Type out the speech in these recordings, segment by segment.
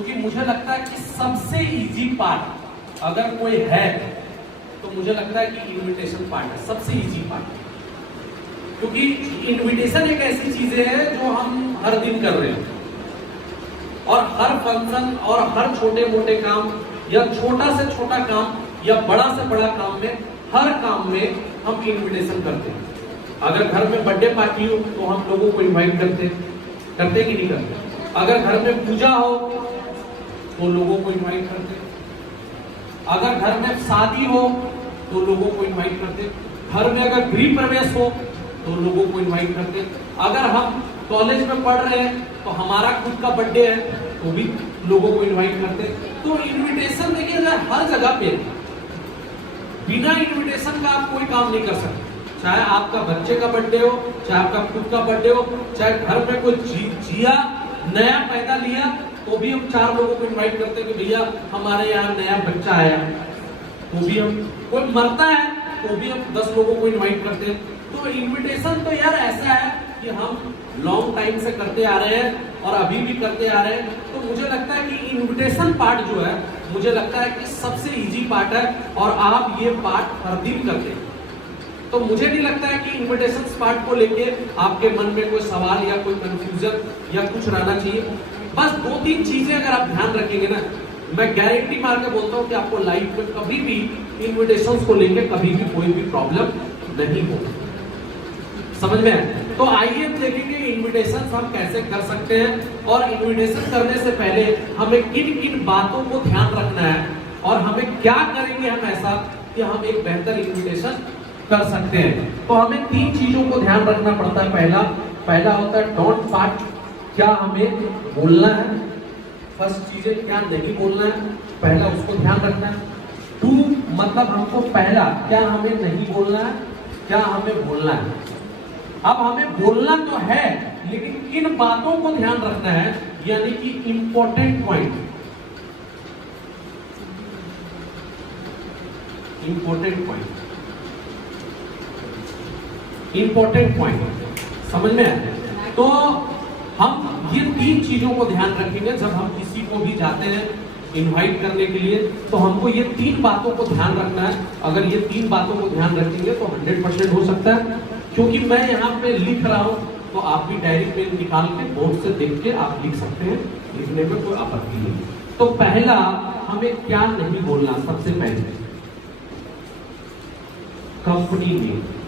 क्योंकि मुझे लगता है कि सबसे इजी पार्ट अगर कोई है तो मुझे लगता है कि इनविटेशन पार्ट है, सबसे इजी पार्ट। क्योंकि इनविटेशन एक ऐसी चीज है जो हम हर दिन कर रहे हैं, और हर फंक्शन और हर छोटे मोटे काम या छोटा से छोटा काम या बड़ा से बड़ा काम में, हर काम में हम इनविटेशन करते हैं। अगर घर में बर्थडे पार्टी हो तो हम लोगों को इनवाइट करते कि नहीं करते? अगर घर में पूजा हो तो लोगों को इनवाइट करते, अगर घर में शादी हो तो लोगों को इनवाइट करते, घर में अगर गृह प्रवेश हो तो लोगों को इनवाइट करते, अगर हम कॉलेज में पढ़ रहे हैं तो हमारा खुद का बर्थडे है तो भी लोगों को इनवाइट करते। तो इनविटेशन देखिए हर जगह पे, बिना इनविटेशन का आप कोई काम नहीं कर सकते। चाहे आपका बच्चे का बर्थडे हो, चाहे आपका खुद का बर्थडे हो, चाहे घर में कोई जिया नया पैदा लिया तो भी हम 4 लोगों को इनवाइट करते हैं कि भैया हमारे यहाँ नया बच्चा आया, तो भी हम, कोई मरता है तो भी हम 10 लोगों को इनवाइट करते हैं। तो इनविटेशन तो यार ऐसा है कि हम लॉन्ग टाइम से करते आ रहे हैं और अभी भी करते आ रहे हैं। तो मुझे लगता है कि इनविटेशन पार्ट जो है, मुझे लगता है कि सबसे इजी पार्ट है और आप ये पार्ट हर दिन करते हैं। तो मुझे नहीं लगता है कि इनविटेशन पार्ट को लेके आपके मन में कोई सवाल या कोई कंफ्यूजन या कुछ रहना चाहिए। बस 2-3 चीजें अगर आप ध्यान रखेंगे ना, मैं गारंटी मार के बोलता हूँ कि आपको लाइफ में कभी भी इनविटेशंस को लेके कभी भी कोई भी प्रॉब्लम नहीं होगी। समझ में आए? तो आइए देखेंगे इनविटेशन हम कैसे कर सकते हैं, और इनविटेशन करने से पहले हमें किन किन बातों को ध्यान रखना है और हमें क्या करेंगे हम ऐसा कि हम एक बेहतर इनविटेशन कर सकते हैं। तो हमें 3 चीजों को ध्यान रखना पड़ता है। पहला होता है डोंट पार्ट, क्या हमें बोलना है। फर्स्ट चीज है क्या नहीं बोलना है, पहला उसको ध्यान रखना है। 2 मतलब हमको पहला क्या हमें नहीं बोलना है, क्या हमें बोलना है। अब हमें बोलना तो है लेकिन किन बातों को ध्यान रखना है, यानी कि इंपॉर्टेंट पॉइंट, इंपॉर्टेंट पॉइंट समझ में आए? तो हम ये 3 चीजों को ध्यान रखेंगे जब हम किसी को भी जाते हैं इनवाइट करने के लिए, तो हमको ये 3 बातों को ध्यान रखना है। अगर ये 3 बातों को ध्यान रखेंगे तो 100% हो सकता है। क्योंकि मैं यहाँ पे लिख रहा हूँ तो आप भी डायरी पेन निकाल के बोर्ड से देख के आप लिख सकते हैं, लिखने में कोई आपत्ति नहीं। तो पहला हमें क्या नहीं बोलना, सबसे पहले कंपनी में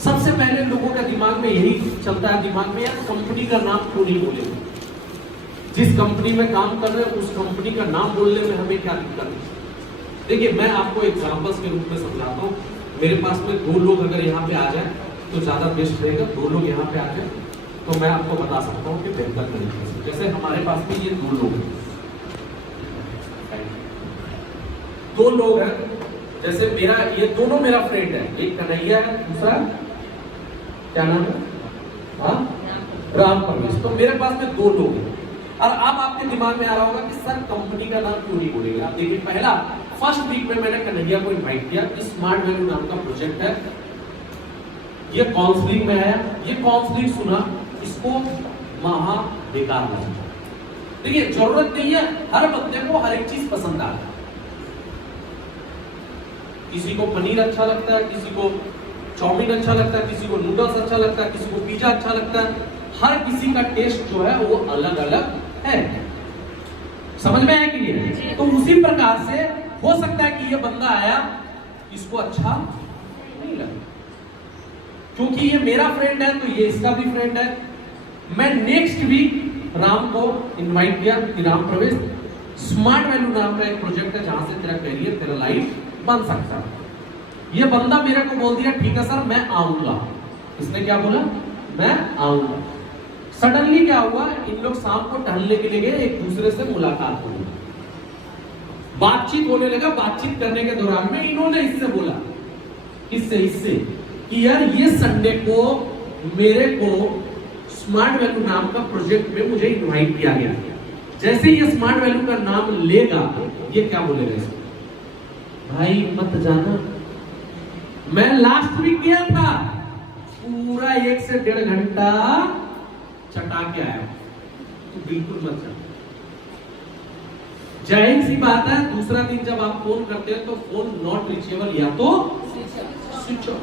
सबसे पहले लोगों का दिमाग में यही चलता है, दिमाग में यार कंपनी का नाम क्यों नहीं बोलेंगे। जिस कंपनी में काम कर रहे हैं उस कंपनी का नाम बोलने में हमें क्या दिक्कत है। देखिए मैं आपको एग्जांपल्स के रूप में समझाता हूँ। मेरे पास में 2 लोग अगर यहाँ पे आ जाए तो ज्यादा बेस्ट रहेगा। 2 लोग यहाँ पे आ जाए तो मैं आपको बता सकता हूँ कि बेहतर तरीके से। जैसे हमारे पास में ये 2 लोग हैं, 2 लोग हैं, जैसे ये दोनों मेरा फ्रेंड है, एक कन्हैया है, दूसरा क्या नाम है, राम परवेश। तो मेरे पास में 2 लोग हैं। और अब आपके दिमाग में आ रहा होगा कि सर कंपनी का नाम क्यों नहीं बोलेंगे। आप देखिए पहला फर्स्ट वीक में मैंने कन्हैया को इनवाइट किया, स्मार्ट वैल्यू नाम का प्रोजेक्ट है, ये काउंसलिंग में है, ये काउंसलिंग सुना, इसको महा बेकार लगा। देखिए जरूरत नहीं है, हर बंदे को हर एक चीज पसंद आता है। किसी को पनीर अच्छा लगता है, किसी को चाउमीन अच्छा लगता है, किसी को नूडल्स अच्छा लगता है, किसी को पिज्जा अच्छा लगता है। हर किसी का टेस्ट जो है वो अलग अलग है। समझ में आया कि नहीं? तो उसी प्रकार से हो सकता है कि ये बंदा आया, इसको अच्छा नहीं लगा, क्योंकि ये मेरा फ्रेंड है तो ये इसका भी फ्रेंड है। मैं नेक्स्ट वीक राम को इनवाइट किया कि राम प्रवेश, स्मार्ट वैल्यू नाम का एक प्रोजेक्ट है जहां से तेरा करियर, तेरा लाइफ बन सकता है। ये बंदा मेरे को बोल दिया ठीक है सर मैं आऊंगा। इसने क्या बोला, मैं आऊंगा। सडनली क्या हुआ, इन लोग शाम को टहलने के लिए गए, एक दूसरे से मुलाकात हो गई, बातचीत होने लगा। बातचीत करने के दौरान में इन्होंने इससे बोला, इससे कि यार ये संडे को मेरे को स्मार्ट वैल्यू नाम का प्रोजेक्ट में मुझे इनवाइट किया गया। जैसे ये स्मार्ट वैल्यू का नाम लेगा, ये क्या बोलेगा इसको, भाई मत जाना, मैं लास्ट वीक गया था, पूरा 1 से 1.5 घंटा चटा के आया, तो बिल्कुल मत जाना। जाहिर सी बात है दूसरा दिन जब आप फोन करते हैं तो फोन नॉट रीचेबल या तो स्विच ऑफ।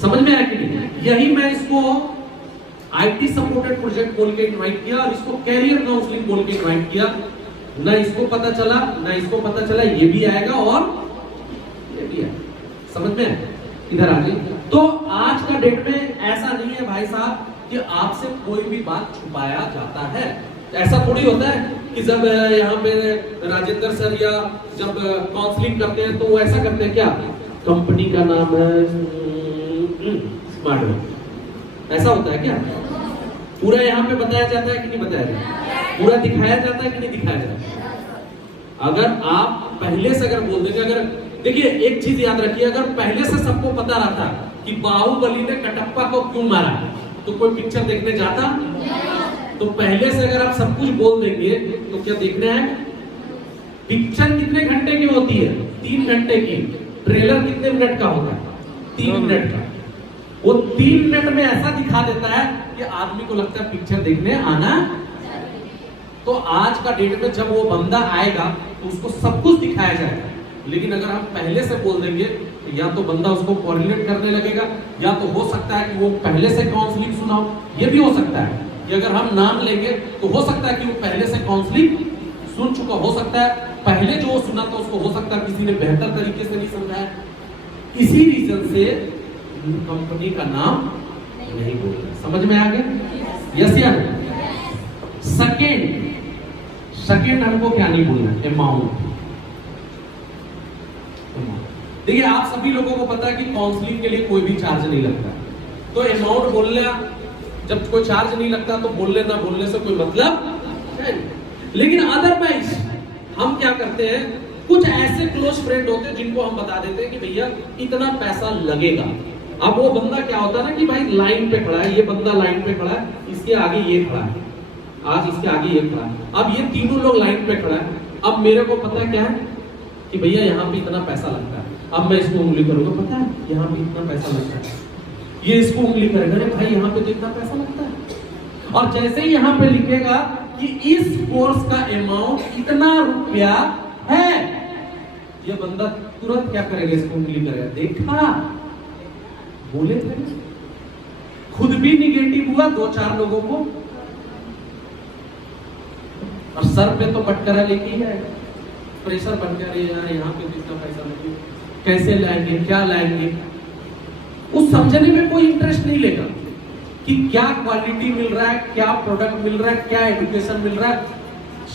समझ में आया कि नहीं? यही मैं इसको आईटी सपोर्टेड प्रोजेक्ट बोल के इनवाइट किया और इसको कैरियर काउंसलिंग बोल के इनवाइट किया। ना इसको पता चला ना इसको पता चला, ये भी आएगा और ये भी आएगा। समझ में? इधर आ जाइए। तो आज का डेट में ऐसा नहीं है भाई साहब कि आपसे कोई भी बात छुपाया जाता है। ऐसा थोड़ी होता है कि जब यहाँ पे राजेंद्र सर या जब काउंसलिंग करते हैं तो वो ऐसा करते हैं, क्या कंपनी का नाम है स्मार्ट, ऐसा होता है क्या? पूरा यहाँ पे बताया जाता है कि नहीं बताया जाता? पूरा दिखाया जाता है कि नहीं दिखाया जाता? अगर आप पहले से अगर बोल देंगे, अगर देखिए एक चीज याद रखिए, अगर पहले से सबको पता रहता कि बाहुबली ने कटप्पा को क्यों मारा तो कोई पिक्चर देखने जाता? तो पहले से अगर आप सब कुछ बोल देंगे तो क्या देखना है? पिक्चर कितने घंटे की होती है? 3 घंटे की। ट्रेलर कितने मिनट का होता है? 3 मिनट का। वो 3 मिनट में ऐसा दिखा देता है कि आदमी को लगता है पिक्चर देखने आना। तो आज का डेट में जब वो बंदा आएगा तो उसको सब कुछ दिखाया जाएगा। लेकिन अगर हम पहले से बोल देंगे तो या तो बंदा उसको कोऑर्डिनेट करने लगेगा, या तो हो सकता है कि वो पहले से काउंसलिंग सुना हो। ये भी हो सकता है कि अगर हम नाम लेंगे तो हो सकता है कि वो पहले से काउंसलिंग सुन चुका, हो सकता है पहले जो सुना था उसको हो सकता है किसी ने बेहतर तरीके से नहीं समझाया। इसी रीजन से कंपनी का नाम नहीं बोलना। समझ में आ गया? यस या नो? सेकेंड हमको क्या नहीं बोलना? अमाउंट। देखिए आप सभी लोगों को पता है कि काउंसलिंग के लिए कोई भी चार्ज नहीं लगता, तो अमाउंट बोलना, जब कोई चार्ज नहीं लगता तो बोलने ना बोलने से कोई मतलब है। लेकिन अदरवाइज हम क्या करते हैं, कुछ ऐसे क्लोज फ्रेंड होते हैं जिनको हम बता देते हैं कि भैया इतना पैसा लगेगा। अब वो बंदा क्या होता है ना कि भाई लाइन पे खड़ा है, ये बंदा लाइन पे खड़ा है, इसके आगे ये खड़ा है, आज इसके आगे ये खड़ा है, अब ये तीनों लोग लाइन पे खड़ा है। अब मेरे को पता क्या है कि भैया यहाँ पे इतना पैसा लगता है। अब मैं इसको उंगली करूंगा, पता है यहाँ पे इतना पैसा लगता है। ये इसको उंगली करेगा, अरे भाई यहाँ पे तो इतना पैसा लगता है। और जैसे ही यहाँ पे लिखेगा कि इस कोर्स का अमाउंट इतना रुपया है, ये बंदा तुरंत क्या करेगा? इसको उंगली करेगा, देखा बोले थे। खुद भी निगेटिव हुआ 2-4 लोगों को, और सर पे तो बटकरा लेके ही आएगा, प्रेशर बन के, अरे यार यहाँ पे कितना पैसा लगे, कैसे लाएंगे, क्या लाएंगे। उस समझने में कोई इंटरेस्ट नहीं लेगा कि क्या क्वालिटी मिल रहा है, क्या प्रोडक्ट मिल रहा है, क्या एजुकेशन मिल रहा है।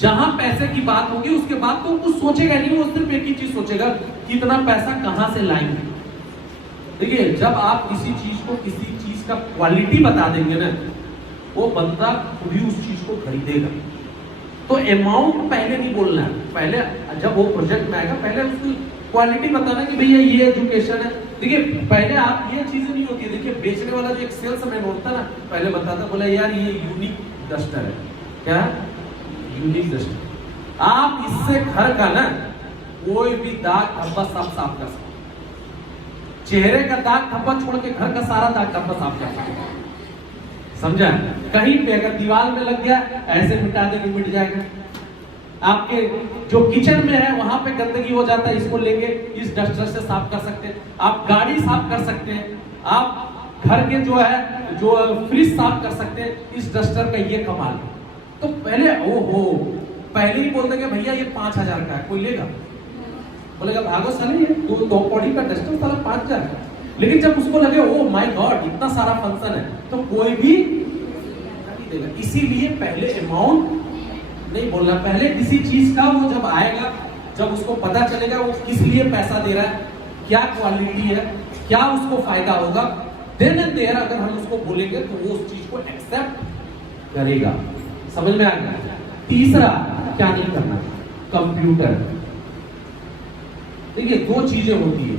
जहां पैसे की बात होगी उसके बाद तो कुछ सोचेगा नहीं, वो सिर्फ एक ही चीज सोचेगा कि इतना पैसा कहां से लाएंगे। देखिए जब आप किसी चीज को, किसी चीज का क्वालिटी बता देंगे ना, वो बंदा खुद ही उस चीज को खरीदेगा। तो अमाउंट पहले नहीं बोलना है, पहले जब वो प्रोजेक्ट में आएगा पहले उसकी क्वालिटी बताना कि भैया ये एजुकेशन है। देखिए पहले आप, ये चीजें नहीं होती है। देखिए बेचने वाला जो एक सेल्समैन होता है ना, पहले बताता, बोला यार ये यूनिक डस्टर है। क्या? Unique duster. आप इससे घर का ना कोई भी दाग धब्बा साफ कर सकते, चेहरे का दाग धब्बा छोड़ के घर का सारा दाग धब्बा साफ कर सकते। समझा? कहीं पे अगर दीवार में लग गया ऐसे मिटा देंगे, मिट जाएगा। आपके जो किचन में है वहां पे गंदगी हो जाता है, इसको लेके इस डस्टर से साफ कर सकते हैं। आप गाड़ी साफ कर सकते हैं, आप घर के जो है जो फ्रिज साफ कर सकते हैं, इस डस्टर का ये कमाल। तो पहले पहले ही बोल देंगे भैया ये 5000 का है, कोई लेगा? बोलेगा भागो साले, ये 2 पौड़ी का डस्टर साला 5000 का। लेकिन जब उसको लगे ओ माय गॉड इतना सारा फंक्शन है, तो कोई भी नहीं देगा। इसीलिए पहले अमाउंट नहीं बोलना, पहले किसी चीज का वो जब आएगा, जब उसको पता चलेगा वो किस लिए पैसा दे रहा है, क्या क्वालिटी है, क्या उसको फायदा होगा, देन एंड देयर अगर हम उसको बोलेंगे तो वो उस चीज को एक्सेप्ट करेगा। समझ में आ गया? तीसरा क्या नहीं करना, कंप्यूटर। देखिए 2 चीजें होती है,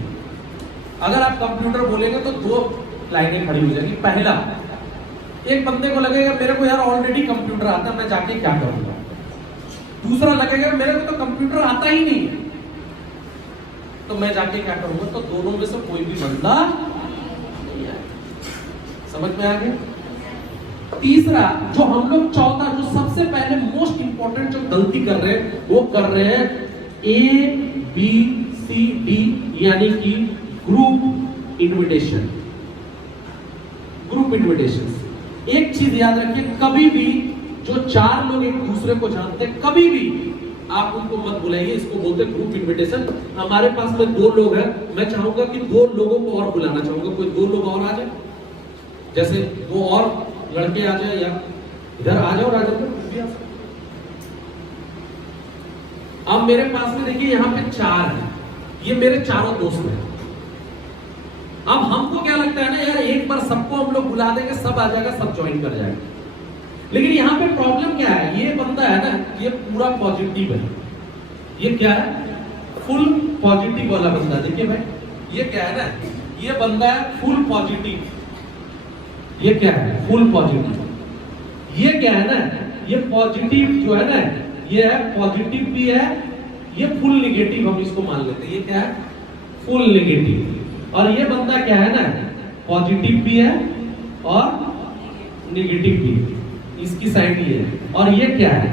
अगर आप कंप्यूटर बोलेंगे तो 2 लाइनें खड़ी हो जाएगी। पहला, एक बंदे को लगेगा मेरे को यार ऑलरेडी कंप्यूटर आता है, मैं जाके क्या करूंगा। दूसरा लगेगा मेरे को तो कंप्यूटर आता ही नहीं है, तो मैं जाके क्या करूंगा। तो दोनों में से कोई भी बंदा नहीं आएगा। समझ में आ गया? तीसरा जो हम लोग चौथा जो सबसे पहले मोस्ट इंपॉर्टेंट जो गलती कर रहे हैं वो कर रहे हैं ABCD यानी कि ग्रुप इनविटेशन। ग्रुप इनविटेशन एक चीज याद रखिए, कभी भी जो चार लोग एक दूसरे को जानते हैं कभी भी आप उनको मत बुलाइए, इसको बोलते हैं ग्रुप इनविटेशन। हमारे पास में 2 लोग हैं, मैं चाहूंगा कि 2 लोगों को और बुलाना चाहूंगा, कोई 2 लोग और आ जाए, जैसे 2 और लड़के आ जाए या इधर आ जाओ राजा। अब मेरे पास में देखिए यहाँ पे 4 हैं, ये मेरे चारों दोस्त हैं। अब हमको क्या लगता है ना यार, एक बार सबको हम लोग बुला देंगे, सब आ जाएगा, सब ज्वाइन कर जाएगा। लेकिन यहाँ पे प्रॉब्लम क्या है, ये बंदा है ना, ये पूरा पॉजिटिव है। ये क्या है, फुल पॉजिटिव वाला बंदा। देखिए भाई ये क्या है ना, ये बंदा है फुल पॉजिटिव। ये क्या है, फुल पॉजिटिव। ये क्या है ना, ये पॉजिटिव जो है ना, ये है पॉजिटिव भी है, ये फुल नेगेटिव हम इसको मान लेते हैं। ये क्या है, फुल नेगेटिव। और ये बंदा क्या है ना, पॉजिटिव भी है और नेगेटिव भी, इसकी साइड ये है। और ये क्या है,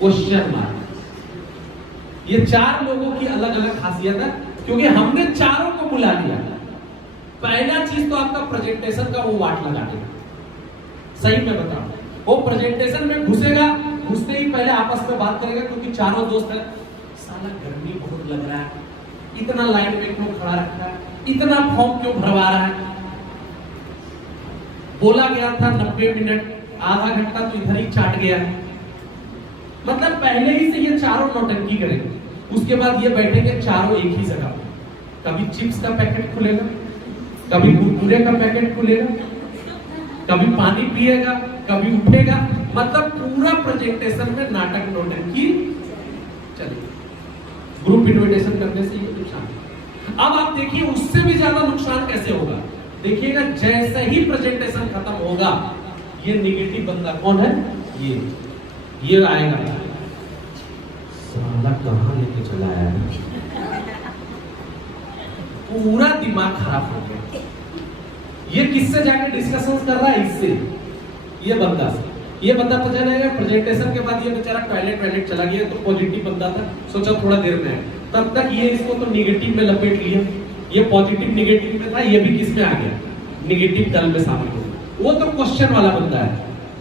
क्वेश्चन मार्क। ये 4 लोगों की अलग अलग खासियत है, क्योंकि हमने चारों को बुला लिया। पहला चीज तो आपका प्रेजेंटेशन का वो वाट लगा देगा। सही में बताओ, वो प्रेजेंटेशन में घुसेगा, घुसते ही पहले आपस में बात करेगा, क्योंकि चारों दोस्त है, साला गर्मी बहुत लग रहा है, इतना लाइन में क्यों खड़ा रखा है, इतना फॉर्म क्यों भरवा रहा है, बोला गया था 90 मिनट, आधा घंटा तो इधर ही चाट गया। मतलब पहले ही से ये चारों नौटंकी करेंगे। उसके बाद ये बैठेंगे चारों एक ही जगह, कभी चिप्स का पैकेट खुलेगा, कभी कुरकुरे का पैकेट खुलेगा, कभी पानी पिएगा, कभी उठेगा। मतलब पूरा प्रेजेंटेशन में नाटक नौटंकी चलेगी। ग्रुप इन्विटेशन करने से ये नुकसान। अब आप देखिए उससे भी ज्यादा नुकसान कैसे होगा। देखिएगा जैसे ही प्रेजेंटेशन खत्म होगा, ये नेगेटिव बंदा कौन है, ये आएगा, साला कहां लेके चला आया, पूरा दिमाग खराब हो गया। ये किससे जाके डिस्कशन कर रहा है, इससे, ये बंदा से। ये बंदा पता नहीं, प्रेजेंटेशन के बाद ये बेचारा टॉयलेट चला गया, तो पॉजिटिव बंदा था, सोचा थोड़ा देर में है, तब तक ये इसको तो नेगेटिव में लपेट लिया। ये पॉजिटिव नेगेटिव में था, ये भी किस में आ गया, नेगेटिव दल में शामिल हो गया। वो तो क्वेश्चन वाला बंदा है,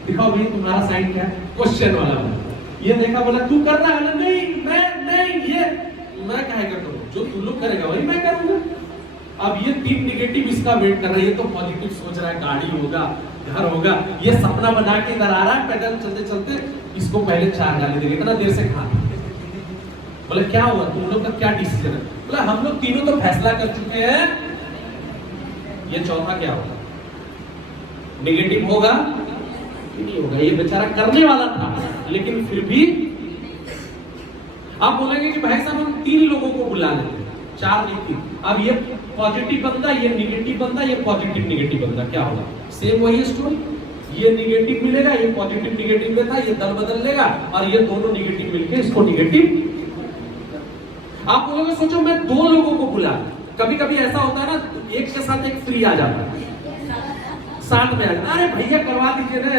दिखाओ भाई तुम्हारा साइन क्या है, क्वेश्चन वाला बंदा। ये देखा, बोला तू करना है ना, नहीं मैं ये मैं कहे करूं, जो तू लोग करेगा वही मैं करूंगा। अब ये 3 नेगेटिव इसका वेट कर रहा है, ये तो पॉजिटिव सोच रहा है गाड़ी होगा, घर होगा, ये सपना बना के इधर आ रहा है, पैदल चलते चलते इसको पहले 4 गाली देंगे, इतना देर से खा। बोले क्या हुआ, तुम लोग का क्या डिसीजन है? बोले हम लोग तीनों तो फैसला कर चुके हैं, ये चौथा क्या होगा, नेगेटिव होगा नहीं होगा। ये बेचारा करने वाला था, लेकिन फिर भी आप बोलेंगे कि भाई साहब हम 3 लोगों को बुला लेते हैं, 4 नहीं 3। अब ये पॉजिटिव बंदा, ये नेगेटिव बंदा, ये पॉजिटिव नेगेटिव बंदा, क्या होगा, सेम वही स्टोरी। ये नेगेटिव मिलेगा, ये पॉजिटिव नेगेटिव में था, ये दल बदल लेगा, और ये दोनों नेगेटिव मिलके इसको नेगेटिव। आप बोलोगे सोचो मैं 2 लोगों को बुला, कभी कभी ऐसा होता है ना, एक के साथ एक फ्री आ जाता है, साथ में आ जाता, अरे भैया करवा दीजिए ना,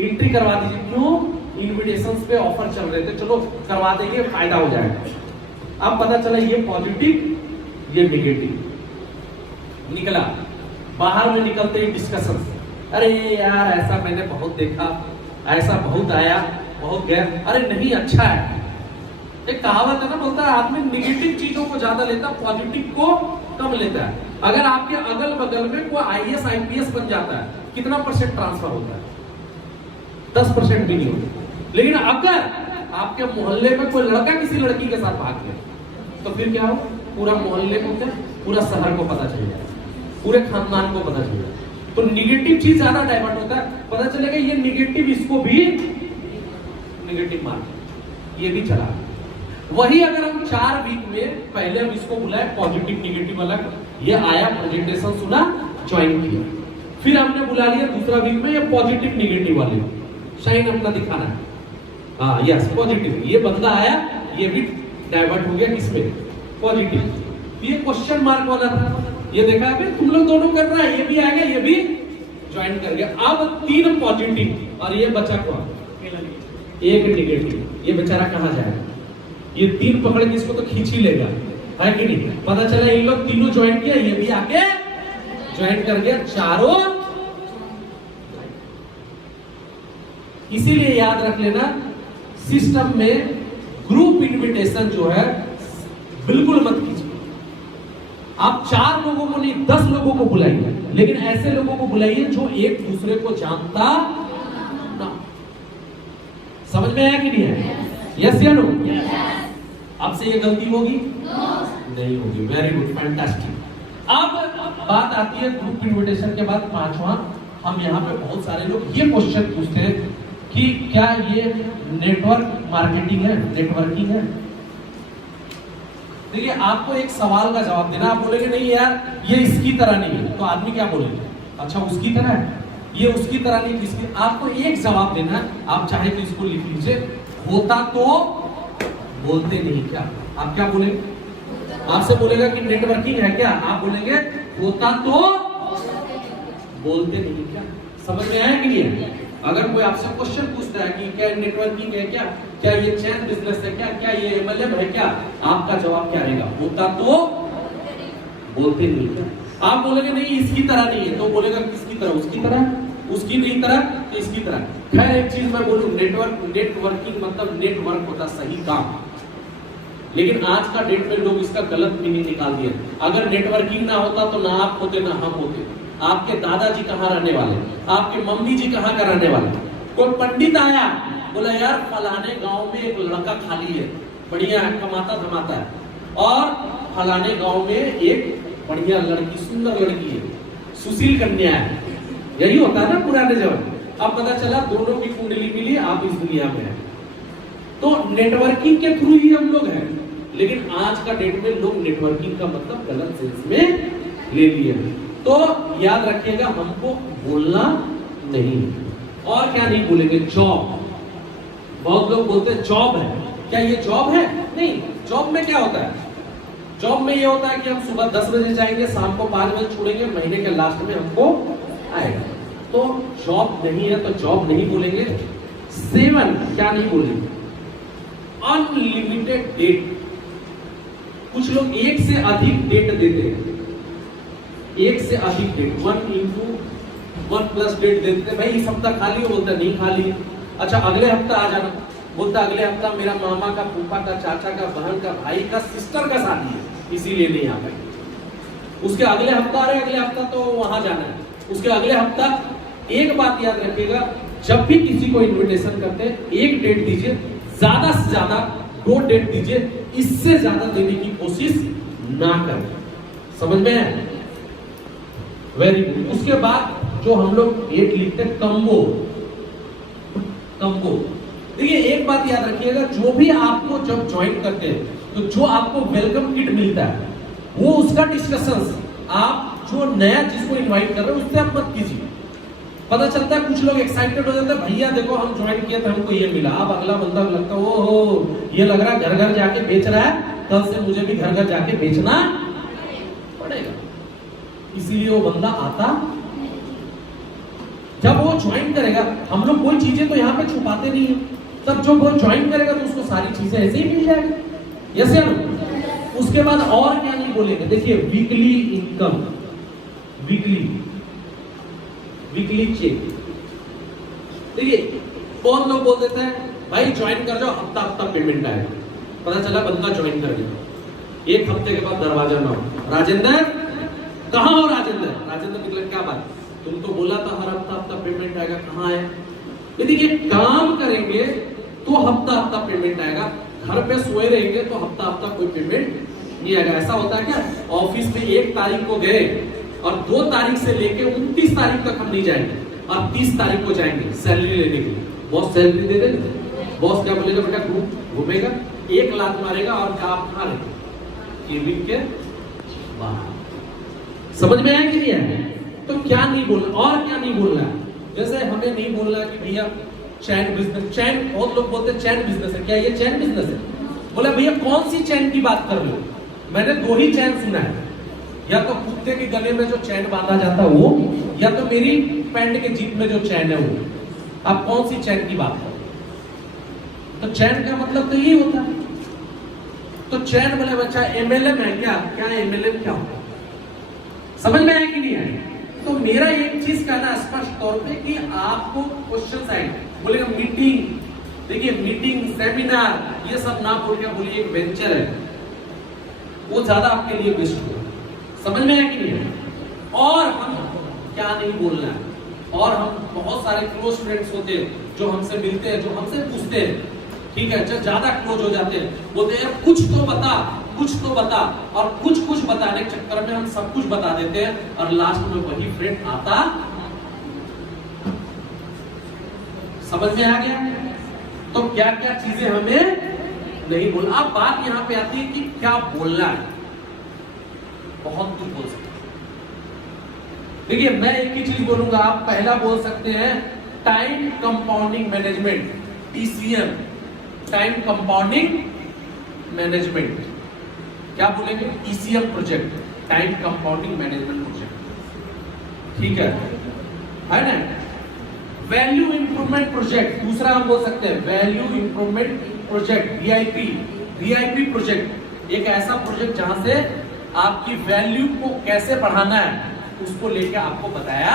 एंट्री करवा दीजिए, क्यों, इनविटेशंस पे ऑफर चल रहे थे, चलो करवा देंगे, फायदा हो जाएगा। अब पता चला ये पॉजिटिव ये नेगेटिव निकला। बाहर में निकलते ही डिस्कशन, अरे यार ऐसा मैंने बहुत देखा, ऐसा बहुत आया बहुत गया, अरे नहीं अच्छा है। एक कहावत है ना, बोलता है आदमी नेगेटिव चीजों को ज्यादा लेता, पॉजिटिव को कम लेता है। अगर आपके अगल बगल में कोई IAS IPS बन जाता है, कितना % ट्रांसफर होता है, 10% भी नहीं होता। लेकिन अगर आपके मोहल्ले में कोई लड़का किसी लड़की के साथ भाग गया, तो फिर क्या हो, पूरा मोहल्ले को, पूरा शहर को पता चल जाएगा, पूरे खानदान को पता चल जाएगा। तो नेगेटिव चीज ज्यादा डाइवर्ट होता है, पता चलेगा ये नेगेटिव, इसको भी नेगेटिव मार, ये भी चला। वही अगर हम 4 वीक में पहले हम इसको बुलाए पॉजिटिव नेगेटिव अलग, ये आया प्रेजेंटेशन सुना, ज्वाइन किया, फिर हमने बुला लिया दूसरा वीक में ये पॉजिटिव नेगेटिव वाले, साइन अपना दिखाना है, हाँ यस पॉजिटिव, ये बंदा आया, ये भी डाइवर्ट हो गया किसमें, पॉजिटिव। ये क्वेश्चन मार्क वाला था, ये देखा है तुम लोग दोनों कर रहा है, ये भी आएगा, ये भी ज्वाइन कर गया। अब 3 पॉजिटिव और ये बचा कौन? 1 नेगेटिव। ये बेचारा कहाँ जाएगा? ये 3 पकड़ के इसको तो खींच ही लेगा, है कि नहीं? पता चला ये लोग तीनों ज्वाइन किया, ये भी आके ज्वाइन कर गया, चारों। इसीलिए याद रख लेना, सिस्टम में ग्रुप इनविटेशन जो है बिल्कुल मत कीजिए। आप 4 लोगों को नहीं 10 लोगों को बुलाइए, लेकिन ऐसे लोगों को बुलाइए जो एक दूसरे को जानता ना। समझ में आया कि नहीं है? यस या नो? अब से ये गलती होगी? नहीं होगी। Very good, fantastic. अब बात आती है ग्रुप इनविटेशन के बाद 5वां। हम यहाँ पे बहुत सारे लोग ये क्वेश्चन पूछते हैं कि क्या ये नेटवर्क मार्केटिंग है, नेटवर्किंग है? देखिए, आपको एक सवाल का जवाब देना। आप बोलेंगे नहीं यार ये इसकी तरह नहीं है, तो आदमी क्या बोलेंगे? अच्छा उसकी तरह है, ये उसकी तरह नहीं, इसकी। आपको एक जवाब देना, आप चाहे तो इसको लिख लीजिए, होता तो बोलते नहीं क्या? आप क्या बोलेंगे? आपसे बोलेगा कि नेटवर्किंग है क्या, आप बोलेंगे होता तो बोलते नहीं क्या? समझ में आया कि नहीं? अगर कोई आपसे क्वेश्चन पूछता है कि क्या नेटवर्किंग है क्या, क्या ये चैन बिजनेस है क्या, क्या ये MLM है क्या, आपका जवाब क्या रहेगा? होता तो बोलते नहीं क्या? आप बोलेंगे नहीं इसकी तरह नहीं है, तो बोलेगा किसकी तरह? उसकी तरह। उसकी नहीं तरह तो इसकी तरह। खैर एक चीज मैं बोलूं, नेटवर्किंग मतलब नेटवर्क होता सही काम, लेकिन आज का डेट में लोग इसका गलत मीनिंग निकाल दिए। अगर नेटवर्किंग ना होता तो ना आप होते ना हम होते। आपके दादाजी कहाँ रहने वाले, आपके मम्मी जी कहाँ का रहने वाले? कोई पंडित आया, बोला यार फलाने गांव में एक लड़का खाली है, बढ़िया है, कमाता धमाता है, और फलाने गांव में एक बढ़िया लड़की, सुंदर लड़की है, सुशील कन्या है। यही होता है ना पुराने जमाने। अब पता चला दोनों की कुंडली मिली, आप इस दुनिया में हैं। तो नेटवर्किंग के थ्रू ही हम लोग हैं, लेकिन आज का डेट में लोग नेटवर्किंग का मतलब गलत सेंस में ले लिए। तो याद रखिएगा, हमको बोलना नहीं। और क्या नहीं बोलेंगे? जॉब। बहुत लोग बोलते हैं जॉब है, क्या ये जॉब है? नहीं। जॉब में क्या होता है? जॉब में ये होता है कि हम सुबह 10 बजे जाएंगे, शाम को 5 बजे छोड़ेंगे, महीने के लास्ट में हमको आएगा। तो जॉब नहीं है, तो जॉब नहीं बोलेंगे। 7 क्या नहीं बोलेंगे? Unlimited date. कुछ लोग एक से अधिक डेट देते हैं, एक से अधिक डेट, 1+1 डेट देते हैं। भाई इस हफ्ता खाली हो, बोलता नहीं खाली। अच्छा अगले हफ्ता आ जाना, बोलता अगले हफ्ता मेरा मामा का, फूफा का, चाचा का, बहन का, भाई का, सिस्टर का शादी है, इसीलिए नहीं आ पाए। उसके अगले हफ्ता, अरे अगले हफ्ता तो वहां जाना है, उसके अगले हफ्ता। एक बात याद रखिएगा, जब भी किसी को इन्विटेशन करते हैं, एक डेट दीजिए, ज्यादा से ज्यादा 2 डेट दीजिए, इससे ज्यादा देने की कोशिश ना करें। समझ में है? Very good. उसके बाद जो हम लोग डेट लिखते हैं, कम्बो। कम्बो देखिए, एक बात याद रखिएगा, जो भी आपको जब ज्वाइन करते हैं, तो जो आपको वेलकम किट मिलता है, वो उसका डिस्कशन आप जो नया जिसको इनवाइट कर रहे हैं उससे आप मत कीजिए। पता चलता है कुछ लोग एक्साइटेड हो जाते हैं, भैया देखो हम ज्वाइन किए थे, हमको ये मिला। अब अगला बंदा लगता है ओहो ये लग रहा है घर घर जाके बेच रहा है, कल से मुझे भी घर घर जाके बेचना पड़ेगा। इसीलिए वो बंदा आता। जब वो ज्वाइन करेगा, हम लोग कोई चीजें तो यहाँ पे छुपाते नहीं है, तब जब वो ज्वाइन करेगा तो उसको सारी चीजें ऐसे ही मिल जाएगी। यस या नो? उसके बाद और क्या नहीं बोलेंगे? देखिए, वीकली इनकम, वीकली चेक। देखिए बहुत लोग बोल देते हैं भाई ज्वाइन कर जाओ, हफ्ता हफ्ता पेमेंट आएगा। पता चला बंदा ज्वाइन कर गया, 1 हफ्ते के बाद दरवाजा ना हो। राजेंद्र कहाँ हो? राजेंद्र निकले, क्या बात, तुम तो बोला था हर हफ्ता हफ्ता पेमेंट आएगा, कहाँ है? देखिए काम करेंगे तो हफ्ता हफ्ता पेमेंट आएगा, घर पे सोए रहेंगे तो हफ्ता हफ्ता कोई पेमेंट नहीं आएगा। ऐसा होता है क्या? ऑफिस में 1 तारीख को गए और 2 तारीख से लेके 29 तारीख तक हम नहीं जाएंगे, और 30 तारीख को जाएंगे सैलरी लेने के लिए। बॉस सैलरी दे देगा, बॉस क्या बोलेगा, बेटा घूमेगा, 1 लाख मारेगा, और क्या आप खा रहे केबिन के बाहर। समझ में आया कि नहीं आया? तो क्या नहीं बोलना, और क्या नहीं बोलना है? जैसे हमें नहीं बोलना कि भैया चैन बिजनेस, चैन बहुत लोग बोलते हैं चैन बिजनेस है, क्या ये चैन बिजनेस है? बोला भैया कौन सी चैन की बात कर रहे हो? मैंने 2 ही चैन सुना है, या तो कुत्ते के गले में जो चैन बांधा जाता है वो, या तो मेरी पैंट के जीप में जो चैन है वो, आप कौन सी चैन की बात करो? तो चैन का मतलब तो यही होता है। तो चैन बोले बच्चा एमएलएम है क्या? क्या एमएलएम क्या होता है? समझ में आया कि नहीं आया? तो मेरा एक चीज कहना स्पष्ट तौर पे कि आपको क्वेश्चन आए, बोलेगा मीटिंग, देखिए मीटिंग, सेमिनार, ये सब ना बोल के बोलिए एक वेंचर है, वो ज्यादा आपके लिए बेस्ट होगा। समझ में आया कि नहीं आया? और हम क्या नहीं बोलना है, और हम बहुत सारे क्लोज फ्रेंड्स होते हैं जो हमसे मिलते हैं, जो हमसे पूछते हैं, ठीक है, जब ज्यादा क्लोज हो जाते हैं, बोलते हैं कुछ तो बता, कुछ तो बता, और कुछ कुछ बताने के चक्कर में हम सब कुछ बता देते हैं और लास्ट में वही फ्रेंड आता। समझ में आ गया? तो क्या क्या चीजें हमें नहीं बोलना। अब बात यहां पे आती है कि क्या बोलना है। बहुत कुछ बोल सकते हैं। देखिए मैं एक ही चीज बोलूंगा, आप पहला बोल सकते हैं time compounding management, TCM, time compounding management. क्या बोलेंगे? TCM project, time compounding management project, ठीक है ना? वैल्यू इंप्रूवमेंट प्रोजेक्ट, दूसरा हम बोल सकते हैं value improvement project, VIP project. एक ऐसा प्रोजेक्ट जहां से आपकी वैल्यू को कैसे बढ़ाना है उसको लेके आपको बताया।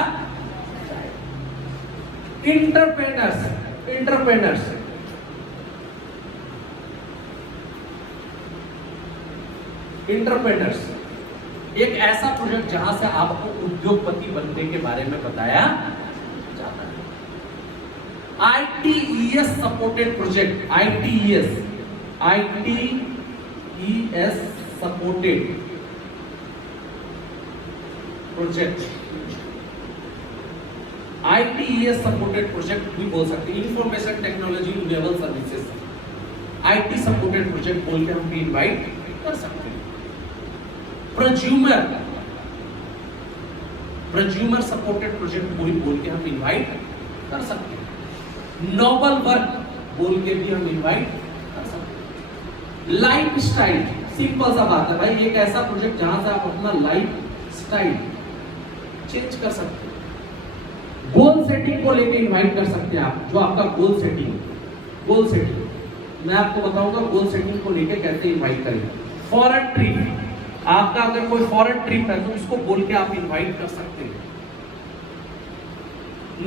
इंटरप्रेनर्स एक ऐसा प्रोजेक्ट जहां से आपको उद्योगपति बनने के बारे में बताया जाता है। ITES supported project, ITES supported project, ITES supported project भी बोल सकते हैं। Information technology enable services, IT supported project बोल के हम भी इनवाइट कर सकते हैं। प्रज्यूमर सपोर्टेड प्रोजेक्ट बोल के हम इनवाइट कर सकते हैं। नोबल वर्क बोल के भी हम इनवाइट कर सकते हैं। लाइफ स्टाइल, सिंपल सा बात है भाई, एक ऐसा प्रोजेक्ट जहां से आप अपना लाइफ स्टाइल चेंज कर सकते हैं। गोल सेटिंग को लेके इनवाइट कर सकते हैं आप, जो आपका गोल सेटिंग मैं आपको बताऊंगा गोल सेटिंग को लेके कैसे इनवाइट करें। फॉरेन ट्रिप, आपका अगर कोई फॉरेन ट्रिप है तो उसको बोल के आप इनवाइट कर सकते हैं।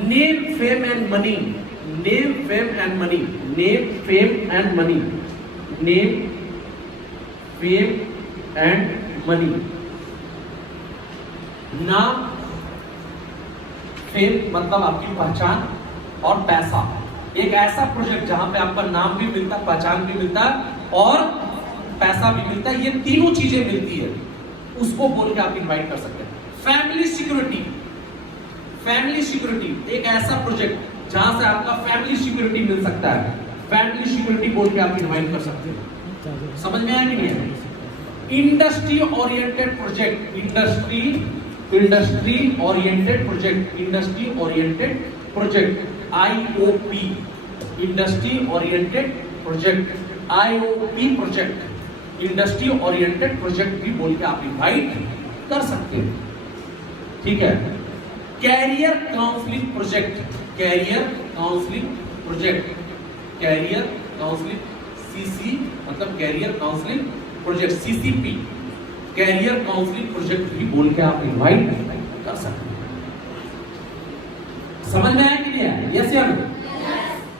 Name fame and money, name fame and money, name fame and money, name fame and money, नाम, फेम मतलब आपकी पहचान, और पैसा। एक ऐसा प्रोजेक्ट जहां पे आपका नाम भी मिलता, पहचान भी मिलता और पैसा भी मिलता है, ये तीनों चीजें मिलती है, उसको बोल के आप इनवाइट कर सकते हैं। फैमिली सिक्योरिटी एक ऐसा प्रोजेक्ट जहां से आपका फैमिली सिक्योरिटी मिल सकता है, फैमिली सिक्योरिटी बोल के आप इनवाइट कर सकते हैं। समझ में आया कि नहीं? Industry oriented project, industry oriented project IOP, industry oriented project, IOP project, industry oriented project भी बोल के आप इनवाइट कर सकते हैं, ठीक है। कैरियर काउंसलिंग प्रोजेक्ट, CC मतलब career counselling project, CCP, career counselling project भी बोल के आप इनवाइट कर सकते हैं। समझ में आया कि नहीं आया? यस या नो?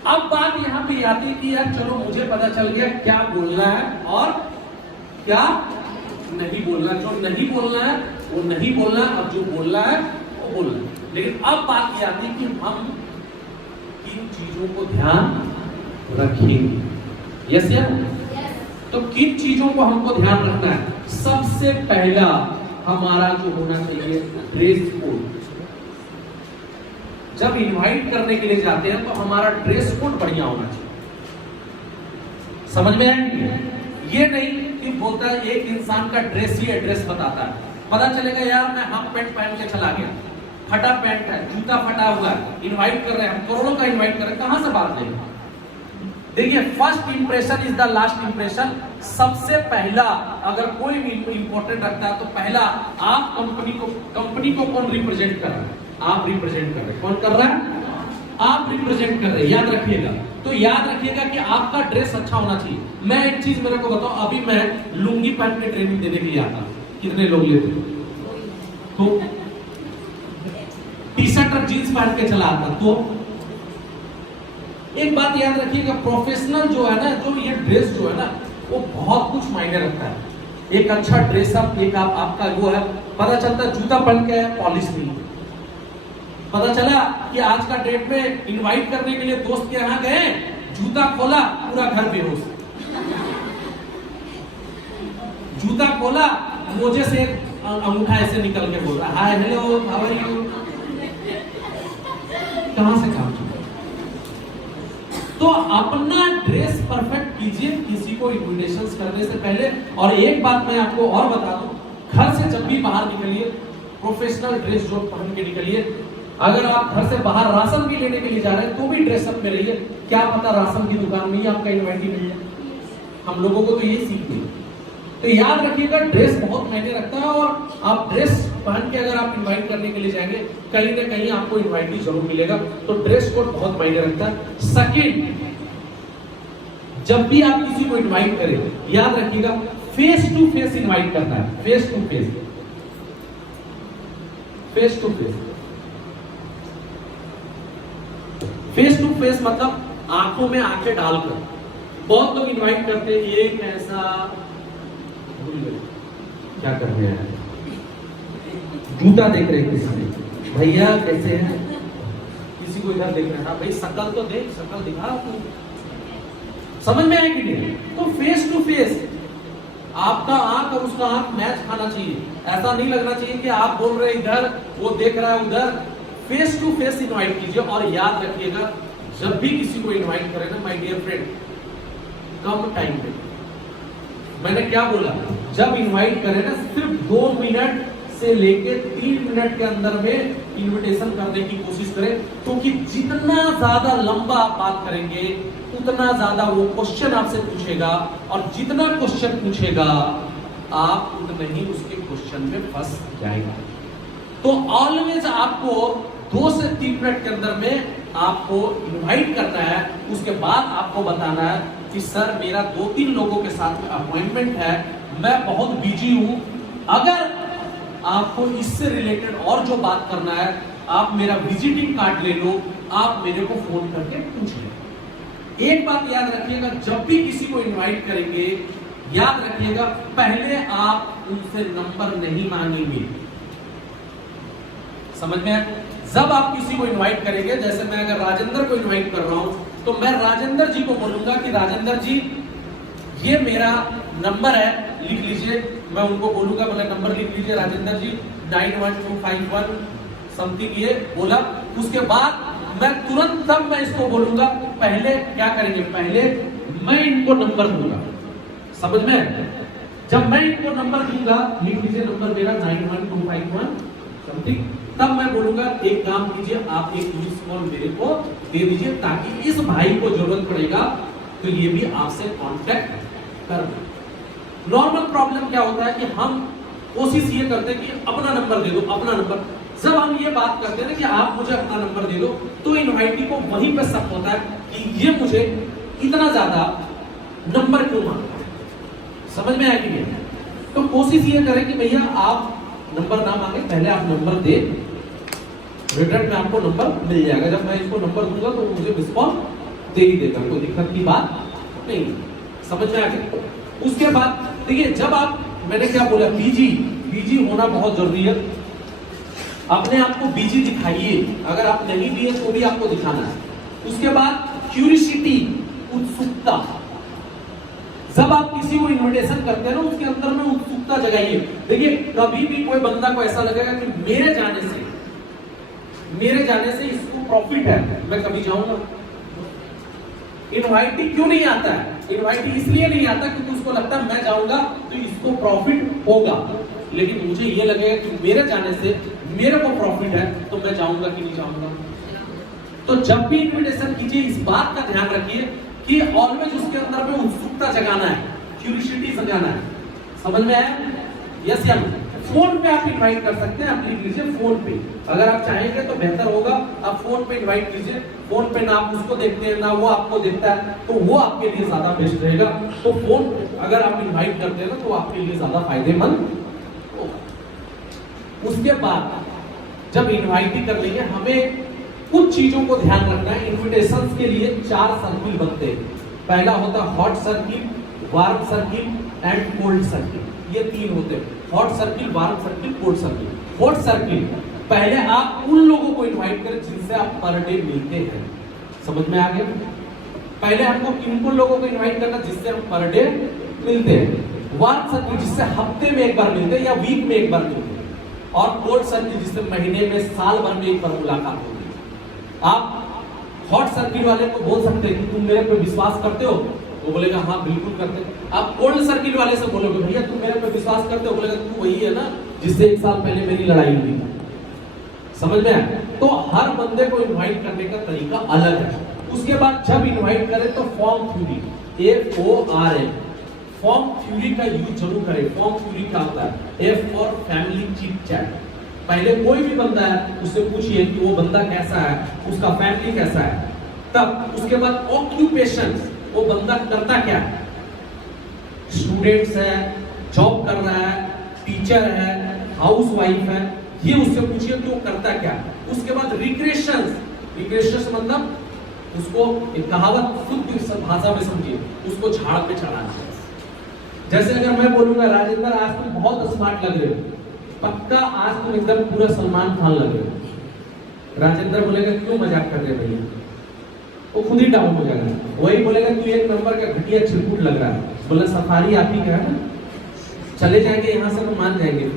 अब बात यहां पे आती है कि यार चलो मुझे पता चल गया क्या बोलना है और क्या नहीं बोलना। जो नहीं बोलना है वो नहीं बोलना, अब जो बोलना है वो बोलना। लेकिन अब बात ये आती है कि हम किन चीजों को ध्यान रखेंगे। यस या नो? तो किन चीजों को हमको ध्यान रखना है? सबसे पहला हमारा जो होना चाहिए ड्रेस कोड। जब इनवाइट करने के लिए जाते हैं तो हमारा ड्रेस कोड बढ़िया होना चाहिए। समझ में आया? ये नहीं कि बोलता है एक इंसान का ड्रेस ही एड्रेस बताता है, पता चलेगा यार मैं हाफ पैंट पहन के चला गया, फटा पैंट है, जूता फटा हुआ है, इनवाइट कर रहे हैं, करोड़ों का इनवाइट कर रहे हैं, कहां से बात लेंगे? देखिए first impression is the last impression. सबसे पहला अगर कोई भी इंपॉर्टेंट रखता है तो पहला आप कंपनी को कौन रिप्रेजेंट कर रहा है, आप रिप्रेजेंट कर रहे हैं। कौन कर रहा है? आप रिप्रेजेंट कर रहे हैं, याद रखिएगा। तो याद रखिएगा कि आपका ड्रेस अच्छा होना चाहिए। मैं एक चीज मेरे को बताओ, अभी मैं लुंगी पहन के ट्रेनिंग देने के लिए आता, कितने लोग लेते? तो टी शर्ट और जींस पहन के चला आता। तो एक बात याद रखिएगा, प्रोफेशनल जो है ना, जो ये ड्रेस जो है ना, वो बहुत कुछ मायने रखता है। एक अच्छा ड्रेसअप, एक आपका वो है, पता चलता है जूता पहन के है, पॉलिश नहीं। पता चला कि आज का डेट में इनवाइट करने के लिए दोस्त के यहाँ गए, जूता खोला, पूरा घर बेहोश। जूता खोला, मोजे से अंगूठा ऐसे निकल के बोल रहा, hi hello how are you. कहां से काम चुका? तो अपना ड्रेस परफेक्ट कीजिए किसी को इन्विटेशंस करने से पहले। और एक बात मैं आपको और बता दूं, घर से जब भी बाहर निकलिए, प्रोफेशनल ड्रेस जो पहन के निकलिए। अगर आप घर से बाहर राशन भी लेने के लिए जा रहे हैं तो भी ड्रेसअप में रहिए। क्या पता राशन की दुकान में ही आपका इन्वाइटी मिल जाए। हम लोगों को तो यही सीखते हैं। तो याद रखिएगा, ड्रेस बहुत मायने रखता है। और आप ड्रेस पहन के अगर आप इनवाइट करने के लिए जाएंगे, कहीं ना कहीं आपको इनवाइटी जरूर मिलेगा। तो ड्रेस कोड बहुत मायने रखता है। सेकंड, जब भी आप किसी को इनवाइट करें, याद रखिएगा फेस टू फेस इनवाइट करना है। Face to face, face to face, face to face मतलब आंखों में आंखें डालकर। बहुत लोग इनवाइट करते हैं, ये कैसा, भूल गए क्या करने आया, जूता देख रहे किसी ने, भैया कैसे हैं, किसी को इधर देख रहे हैं, भाई शकल तो देख, शकल दिखा तू। समझ में आया कि नहीं? तो फेस टू फेस आपका आंख और उसका आंख मैच खाना चाहिए। ऐसा नहीं लगना चाहिए कि आप बोल रहे इधर, वो देख रहा है उधर। फेस टू फेस इनवाइट कीजिए। और याद रखिएगा, जब भी किसी को इनवाइट करें ना माय डियर फ्रेंड, कम टाइम पे, मैंने क्या बोला, जब इनवाइट करें ना सिर्फ 2 मिनट से लेके 3 मिनट के अंदर में इनविटेशन करने की कोशिश करें। क्योंकि जितना ज्यादा लंबा आप बात करेंगे, उतना ज्यादा वो क्वेश्चन आपसे पूछेगा। और जितना क्वेश्चन पूछेगा, आप उतना ही उसके क्वेश्चन में फंस जाएगा। तो ऑलवेज आपको 2 से 3 मिनट के अंदर में आपको इनवाइट करना है। उसके बाद आपको बताना है कि सर मेरा 2-3 लोगों के साथ में अपॉइंटमेंट है, मैं बहुत बिजी हूं। अगर आपको इससे रिलेटेड और जो बात करना है, आप मेरा विजिटिंग कार्ड ले लो, आप मेरे को फोन करके पूछ लें। एक बात याद रखिएगा, जब भी किसी को इनवाइट करेंगे, याद रखिएगा पहले आप उनसे नंबर नहीं मांगेंगे। समझ में? जब आप किसी को इनवाइट करेंगे, जैसे मैं अगर राजेंद्र को इनवाइट कर रहा हूं, तो मैं राजेंद्र जी को बोलूंगा कि राजेंद्र जी ये मेरा नंबर है, लिख लीजिए। मैं उनको बोलूंगा, बोला नंबर लिख लीजिए राजेंद्र जी 91251 समथिंग, ये बोला। उसके बाद मैं तुरंत तब मैं इसको बोलूंगा, पहले क्या करेंगे, पहले मैं इनको नंबर दूंगा। समझ में? जब मैं इनको नंबर दूंगा, लिख लीजिए नंबर मेरा 91251 समथिंग, तब मैं बोलूंगा एक काम कीजिए, आप एक मिस कॉल मेरे को दे दीजिए, ताकि इस भाई को जरूरत पड़ेगा तो ये भी आपसे कांटेक्ट कर। नॉर्मल प्रॉब्लम क्या होता है कि हम कोशिश ये करते हैं कि अपना नंबर दे दो, अपना नंबर। जब हम ये बात करते हैं ना कि आप मुझे अपना नंबर दे दो, तो इनवाइटी को वहीं पे शक होता है कि ये मुझे इतना ज्यादा नंबर क्यों मांगता है। समझ में आया कि नहीं? तो कोशिश ये करें कि भैया आप नंबर ना मांगे, पहले आप नंबर दे, रिटर्न में आपको नंबर मिल जाएगा। जब मैं इसको नंबर दूंगा तो मुझे रिस्पॉन्स दे ही देगा, कोई दिक्कत की बात नहीं। समझ में आ गया? उसके बाद देखिए, जब आप, मैंने क्या बोला, बिजी होना बहुत जरूरी है। अपने आप को बिजी दिखाइए, अगर आप नहीं भी है तो भी आपको दिखाना है। उसके बाद क्यूरियोसिटी, उत्सुकता। जब आप किसी को इनविटेशन करते हैं ना, उसके अंदर में उत्सुकता जगाइए। देखिए, कभी भी कोई बंदा को ऐसा लगेगा कि मेरे जाने से इसको प्रॉफिट है, मैं कभी जाऊंगा। इनवाइटी क्यों नहीं आता है? इनवाइटी इसलिए नहीं आता क्योंकि उसको लगता है मैं जाऊंगा तो इसको प्रॉफिट होगा। लेकिन मुझे ये लगेगा कि मेरे जाने से मेरे को प्रॉफिट है, तो मैं जाऊंगा कि नहीं जाऊंगा। तो जब भी इनविटेशन कीजिए, इस बात का ध्यान रखिए कि ऑलवेज उसके अंदर में उत्सुकता जगाना है, क्यूरियोसिटी जगाना है। समझ में आया? यस या नो? फोन पे आप इनवाइट कर सकते हैं, आप लिख लीजिए फोन पे। अगर आप चाहेंगे तो बेहतर होगा आप फोन पे इनवाइट कीजिए। फोन पे ना आप उसको देखते हैं ना वो आपको देखता है, तो वो आपके लिए ज्यादा बेस्ट रहेगा। तो फोन अगर आप इनवाइट करते हैं ना तो आपके लिए ज्यादा फायदेमंद होगा। उसके बाद जब इनवाइट ही कर लेंगे, हमें कुछ चीजों को ध्यान रखना है। इन्विटेशंस के लिए 4 सर्किल बनते हैं। पहला होता है hot circle, warm circle and cold circle. ये 3 होते हैं, hot circle, warm circle, cold circle. Hot circle, पहले आप उन लोगों को इनवाइट करें जिनसे आप पर डे मिलते हैं। समझ में आ गया? पहले हमको किन लोगों को इनवाइट करना जिससे हम पर डे मिलते हैं। वार्म सर्किल जिससे हफ्ते में एक बार मिलते हैं या वीक में एक बार मिलते हैं। और कोल्ड सर्किल जिससे महीने में, साल भर में एक बार मुलाकात होती है। आप हॉट सर्किल वाले को बोल सकते हैं कि तुम मेरे पे विश्वास करते हो, वो बोलेगा हाँ बिल्कुल करते हैं। आप कोल्ड सर्किल वाले से बोलोगे भैया तुम मेरे पे विश्वास करते हो, बोलेगा तू वही है ना जिससे 1 साल पहले मेरी लड़ाई हुई। समझ में आया? तो हर बंदे को इनवाइट करने का तरीका अलग है। उसके बाद जब इनवाइट करें तो form theory, FORM, form theory का यूज जरूर करें। फॉर्म थ्योरी क्या होता है? F for family chit chat. पहले कोई भी बंदा है उससे पूछिए कि वो बंदा कैसा है, उसका फैमिली कैसा है। तब उसके बाद ऑक्यूपेशन, वो बंदा करता क्या है, स्टूडेंट्स है, जॉब कर रहा है, टीचर है, हाउस वाइफ है, ये उससे पूछिए कि वो करता क्या है। उसके बाद रिक्रिएशंस, रिक्रिएशंस मतलब उसको एक कहावत शुद्ध भाषा में समझिए, उसको झाड़ पे चढ़ाना। जैसे अगर मैं बोलूंगा राजेंद्र आज तुम बहुत स्मार्ट लग रहे हो, पक्का आज तुम एकदम पूरा सलमान खान लग रहे हो। राजेंद्र बोलेगा क्यों मजाक कर रहे भैया, वो खुद ही डाउन हो जाएगा। वही बोलेगा तू 1 नंबर का घटिया चिरकुट लग रहा है, बोला सफारी आप ही का है ना, चले जाएंगे यहाँ से तो मान जाएंगे।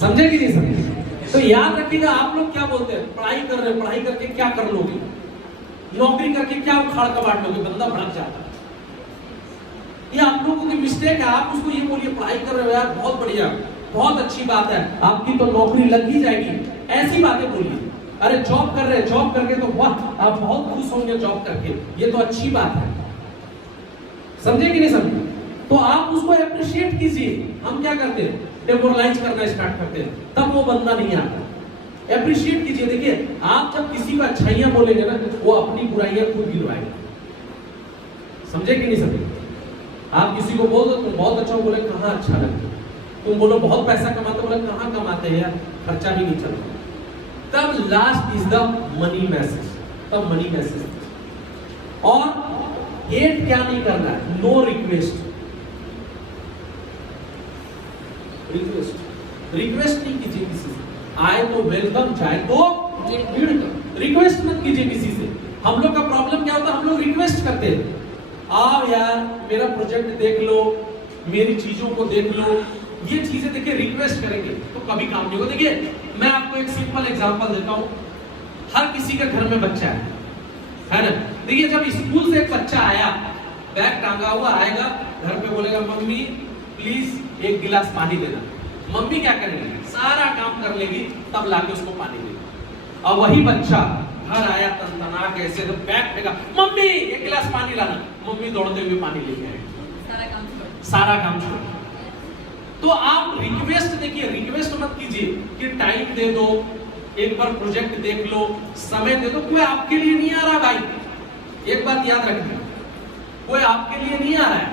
समझे कि नहीं समझे? तो याद रखिएगा आप लोग क्या बोलते हैं, पढ़ाई कर रहे हैं, पढ़ाई करके क्या कर लोगे, नौकरी करके क्या उखाड़ कबाड़ लोगे, बंदा भड़क जाता है। ये आप लोगों की मिस्टेक है। आप उसको ये बोलिए पढ़ाई कर रहे हो यार बहुत बढ़िया, बहुत अच्छी बात है, आपकी तो नौकरी लग ही जाएगी, ऐसी बातें बोलिए। अरे जॉब कर रहे हैं, जॉब करके तो वाह आप बहुत खुश होंगे जॉब करके, ये तो अच्छी बात है। समझे कि नहीं समझे? तो आप उसको अप्रिशिएट कीजिए। हम क्या करते हैं, डेमोरलाइज करना स्टार्ट करते हैं, तब वो बंदा नहीं आता। अप्रिशिएट कीजिए। देखिए आप जब किसी को अच्छाइयां बोलेंगे ना, वो अपनी बुराइयां खुद गिरवाएगा। समझे कि नहीं समझे? आप किसी को बोल दो तुम बहुत अच्छा हो, बोले कहाँ अच्छा लगता, तुम बोलो बहुत पैसा कमाते, बोले कहाँ कमाते हैं यार, खर्चा भी नहीं चलता। तब last is the money message, तब मनी मैसेज। और हेट क्या नहीं करना है, नो रिक्वेस्ट, रिक्वेस्ट नहीं कीजिए किसी से। आए तो वेलकम, जाए तो रिक्वेस्ट मत कीजिए किसी से। हम लोग का प्रॉब्लम क्या होता है, हम लोग रिक्वेस्ट करते हैं, आओ यार मेरा प्रोजेक्ट देख लो, मेरी चीजों को देख लो, ये चीजें देखिए रिक्वेस्ट करेंगे तो कभी काम नहीं होगा। देखिए मैं आपको एक सिंपल एग्जांपल देता हूँ। हर किसी के घर में बच्चा है ना? देखिए जब स्कूल से एक बच्चा आया, बैग टांगा हुआ आएगा, घर पे बोलेगा मम्मी प्लीज 1 गिलास पानी देना। मम्मी क्या करेगी, सारा काम कर लेगी, तब लाके उसको पानी देगी। और वही बच्चा घर आया तनतना के ऐसे तो बैग फेंका, मम्मी 1 गिलास पानी लाना, मम्मी दौड़ते हुए पानी लेके आएगी, सारा काम छोड़। तो आप रिक्वेस्ट देखिए, रिक्वेस्ट मत कीजिए कि टाइम दे दो, एक बार प्रोजेक्ट देख लो, समय दे दो। कोई आपके लिए नहीं आ रहा भाई, एक बात याद रखिए, कोई आपके लिए नहीं आ रहा है।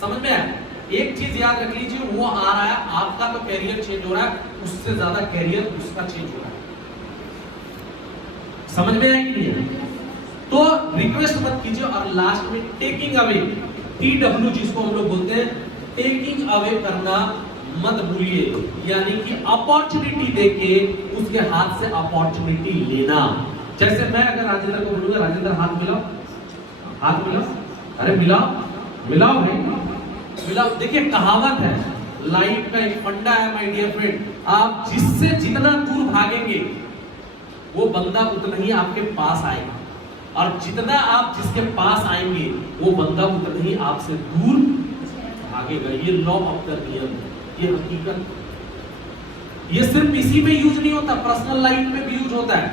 समझ में आया? एक चीज याद रख लीजिए, वो आ रहा है, आपका तो कैरियर चेंज हो रहा है, उससे ज्यादा कैरियर उसका चेंज हो रहा है। समझ में आया कि नहीं? तो रिक्वेस्ट मत कीजिए। और लास्ट में टेकिंग अवे, TW जिसको हम लोग बोलते हैं, टेकिंग अवे करना मत भूलिए, यानी कि अपॉर्चुनिटी देके उसके हाथ से अपॉर्चुनिटी लेना। जैसे मैं अगर राजेंद्र को बोलूंगा राजेंद्र हाथ मिलाओ, हाथ मिलाओ, अरे मिलाओ मिलाओ भाई मिलाओ। देखिए कहावत है, लाइफ का एक फंडा है माय डियर फ्रेंड, आप जिससे जितना दूर भागेंगे वो बंदा उतना ही आपके पास आएगा, और जितना आप जिसके पास आएंगे वो बंदा उतना ही आपसे दूर भागेगा। ये लॉ ऑफ द रियल, ये हकीकत। ये सिर्फ इसी में यूज नहीं होता, पर्सनल लाइफ में भी यूज होता है।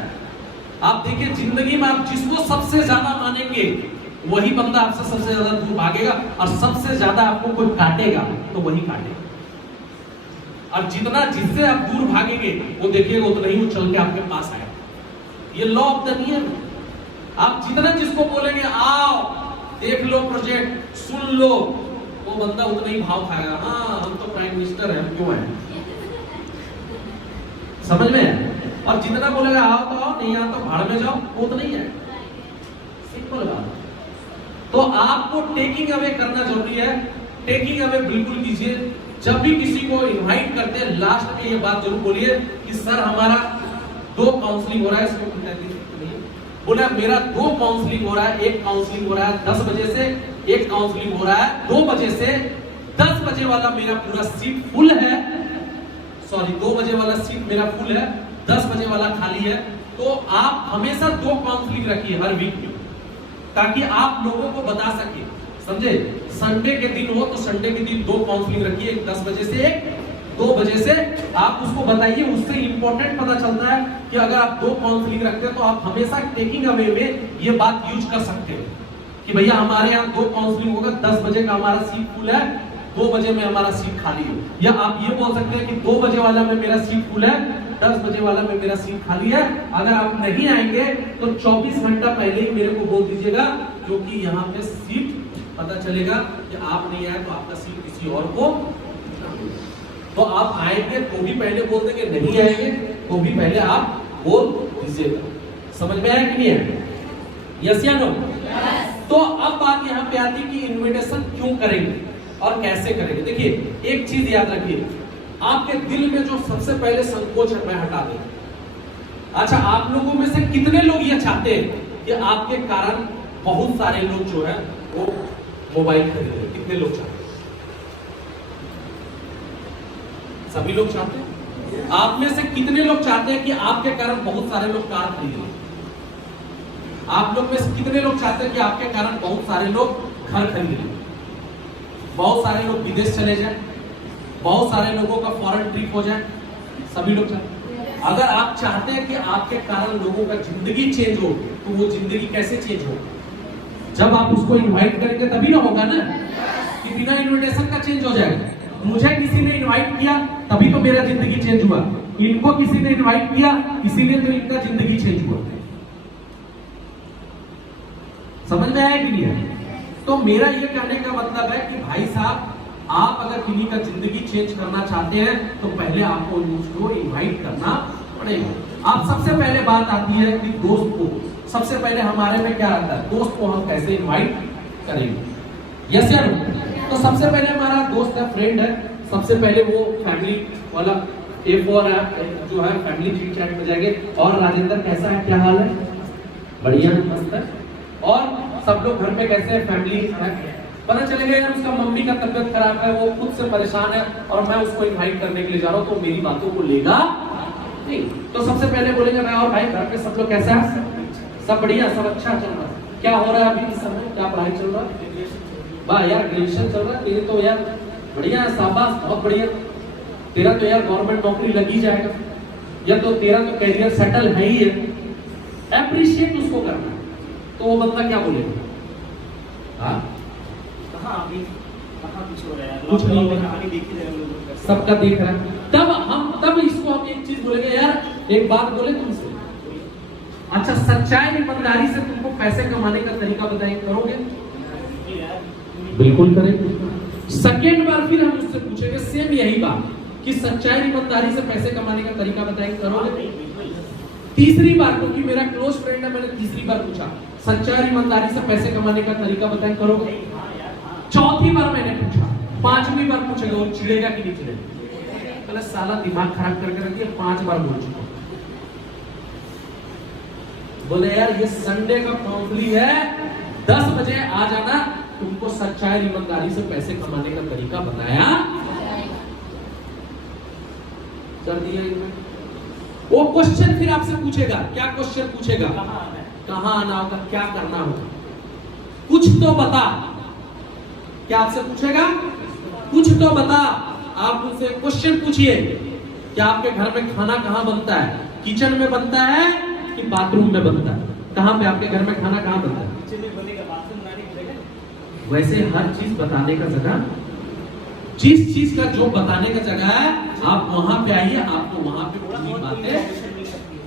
आप देखिए जिंदगी में आप जिसको सबसे ज्यादा मानेंगे वही बंदा आपसे सबसे ज्यादा दूर भागेगा, और सबसे ज्यादा आपको कोई काटेगा तो वही काटेगा। और जितना जिससे आप दूर भागेंगे वो देखिएगा उतना ही वो चल के आपके पास आएगा। ये लॉ ऑफ द नियर। आप जितना जिसको बोलेंगे आओ देख लो प्रोजेक्ट सुन लो, वो बंदा उतना ही भाव खाएगा। हाँ हम तो प्राइम मिनिस्टर हैं, हम क्यों आए, समझ में। और जितना बोलेगा आओ तो आओ, नहीं आओ तो भाड़ में जाओ, वो तो नहीं है। सिंपल बात। तो आपको टेकिंग अवे करना जरूरी है। टेकिंग अवे बिल्कुल कीजिए। जब भी किसी को इनवाइट करते हैं लास्ट में ये बात जरूर बोलिए कि सर हमारा 2 काउंसलिंग हो रहा है। इसको बोला मेरा 2 काउंसलिंग हो रहा है। एक काउंसलिंग हो रहा है 10 बजे से, एक काउंसलिंग हो रहा है 2 बजे से। 10 बजे वाला मेरा पूरा सीट फुल है, सॉरी 2 बजे वाला सीट मेरा फुल है, 10 बजे वाला खाली है। तो आप हमेशा 2 काउंसलिंग रखिए हर वीक में, ताकि आप लोगों को बता सके, समझे। संडे के दिन हो तो संडे के दिन 2 काउंसलिंग रखिए, 10 बजे से एक, 2 बजे से। आप उसको बताइए, उससे इंपॉर्टेंट पता चलता है कि अगर आप 2 काउंसलिंग रखते हैं तो आप हमेशा टेकिंग अवे में ये बात यूज कर सकते हैं कि भैया हमारे यहाँ 2 काउंसलिंग होगा, 10 बजे का हमारा सीट फुल है, 2 बजे में हमारा सीट खाली है। या आप ये बोल सकते हैं कि 2 बजे वाला में मेरा सीट फुल है, 10 बजे वाला में मेरा सीट खाली है। अगर आप नहीं आएंगे तो 24 घंटा पहले ही मेरे को बोल दीजिएगा, क्योंकि यहाँ पे सीट पता चलेगा कि आप नहीं आए तो आपका सीट किसी और को। तो आप आएंगे तो भी पहले बोल देंगे, नहीं आएंगे तो भी पहले आप बोल दीजिएगा। समझ में आया कि नहीं है? यस या नो? तो अब बात यहाँ पे आती है कि इनविटेशन क्यों करेंगे और कैसे करेंगे। देखिए एक चीज याद रखिए, आपके दिल में जो सबसे पहले संकोच है मैं हटा दें। अच्छा, आप लोगों में से कितने लोग ये चाहते हैं कि आपके कारण बहुत सारे लोग जो है वो मोबाइल खरीदे? कितने लोग चाहते हैं? सभी लोग चाहते हैं। आप में से कितने लोग चाहते हैं कि आपके कारण बहुत सारे लोग कार खरीदें? आप लोग में से कितने लोग चाहते हैं कि आपके कारण बहुत सारे लोग घर खरीदें, बहुत सारे लोग विदेश चले जाएं, बहुत सारे लोगों का फॉरेन ट्रिप हो जाए? सभी लोग चाहते हैं। अगर आप चाहते हैं कि आपके कारण लोगों का जिंदगी चेंज हो, तो वो जिंदगी कैसे चेंज हो? जब आप उसको इनवाइट करेंगे तभी ना होगा ना, कि बिना इनविटेशन का चेंज हो जाएगा। मुझे किसी ने इनवाइट किया तभी तो मेरा जिंदगी चेंज हुआ, इनको किसी ने इनवाइट किया इसीलिए तो इनका जिंदगी चेंज हुआ। समझ में आया कि नहीं है? तो मेरा ये कहने का मतलब है कि भाई साहब, आप अगर किसी का जिंदगी चेंज करना चाहते हैं तो पहले आपको उसको इनवाइट करना पड़ेगा। आप सबसे पहले बात आती है कि दोस्त को, सबसे पहले हमारे में क्या आता है, दोस्त को हम कैसे इनवाइट करेंगे? यस या नो? तो सबसे पहले हमारा दोस्त है, फ्रेंड है, सबसे पहले वो फैमिली वाला A4 ऐप जो है फैमिली चिट चैट में जाएंगे। और राजेंद्र कैसा है, क्या हाल है? बढ़िया मस्त है। और सब लोग घर पे कैसे है, फैमिली है। पता चलेगा यार उसका मम्मी का तबियत खराब है, वो खुद से परेशान है और मैं उसको इनवाइट करने के लिए जा रहा हूँ, तो मेरी बातों को लेगा नहीं। तो सबसे पहले बोलेंगे मैं और भाई घर पे सब लोग कैसा है? सब बढ़िया, सब अच्छा चल रहा है। क्या हो रहा है अभी इस समय, क्या पढ़ाई चल रहा है? वाह यार ग्रेजुएशन चल रहा है, तेरे तो यार बढ़िया है, शाबाश, बहुत बढ़िया। तेरा तो यार गवर्नमेंट नौकरी लगी जाएगा, या तो तेरा तो करियर सेटल है ही है। अप्रिशिएट उसको करना। तो वो बंदा क्या बोलेगा? हाँ कुछ नहीं हो रहा, सबका देख रहा है। तब इसको हम एक चीज बोलेंगे, यार एक बात बोले तुमसे, अच्छा सच्चाई ईमानदारी से तुमको पैसे कमाने का तरीका बताएं, करोगे? बिल्कुल करेंगे। सेकेंड बार फिर हम उससे पूछेंगे सेम यही बात कि सच्चाई ईमानदारी से पैसे कमाने का तरीका बताएं, करोगे? तीसरी बार, क्योंकि मेरा क्लोज फ्रेंड है, मैंने तीसरी बार पूछा सच्चाई ईमानदारी से पैसे कमाने का तरीका बताएं, करोगे? चौथी बार मैंने पूछा, पांचवी बार पूछेगा, वो चिड़ेगा कि नहीं चिड़ेगा? पहले साला दिमाग खराब करके रख दिया, 5 बार बोल चुका। बोले यार ये संडे का काउंसलिंग है, 10 बजे आ जाना, तुमको सच्चाई ईमानदारी से पैसे कमाने का तरीका बताया कर दिया। वो क्वेश्चन फिर आपसे पूछेगा, क्या क्वेश्चन पूछेगा? कहाँ आना होगा, क्या करना होगा, कुछ तो बता। क्या आपसे पूछेगा? कुछ तो बता। आप उनसे क्वेश्चन पूछिए कि आपके घर में खाना कहाँ बनता है, किचन में बनता है कि बाथरूम में बनता है? कहाँ पे आपके घर में खाना कहाँ बनता है? वैसे हर चीज बताने का जगह जिस चीज का जो बताने का जगह है आप वहां पे आइए, आपको वहां पे पूरी बातें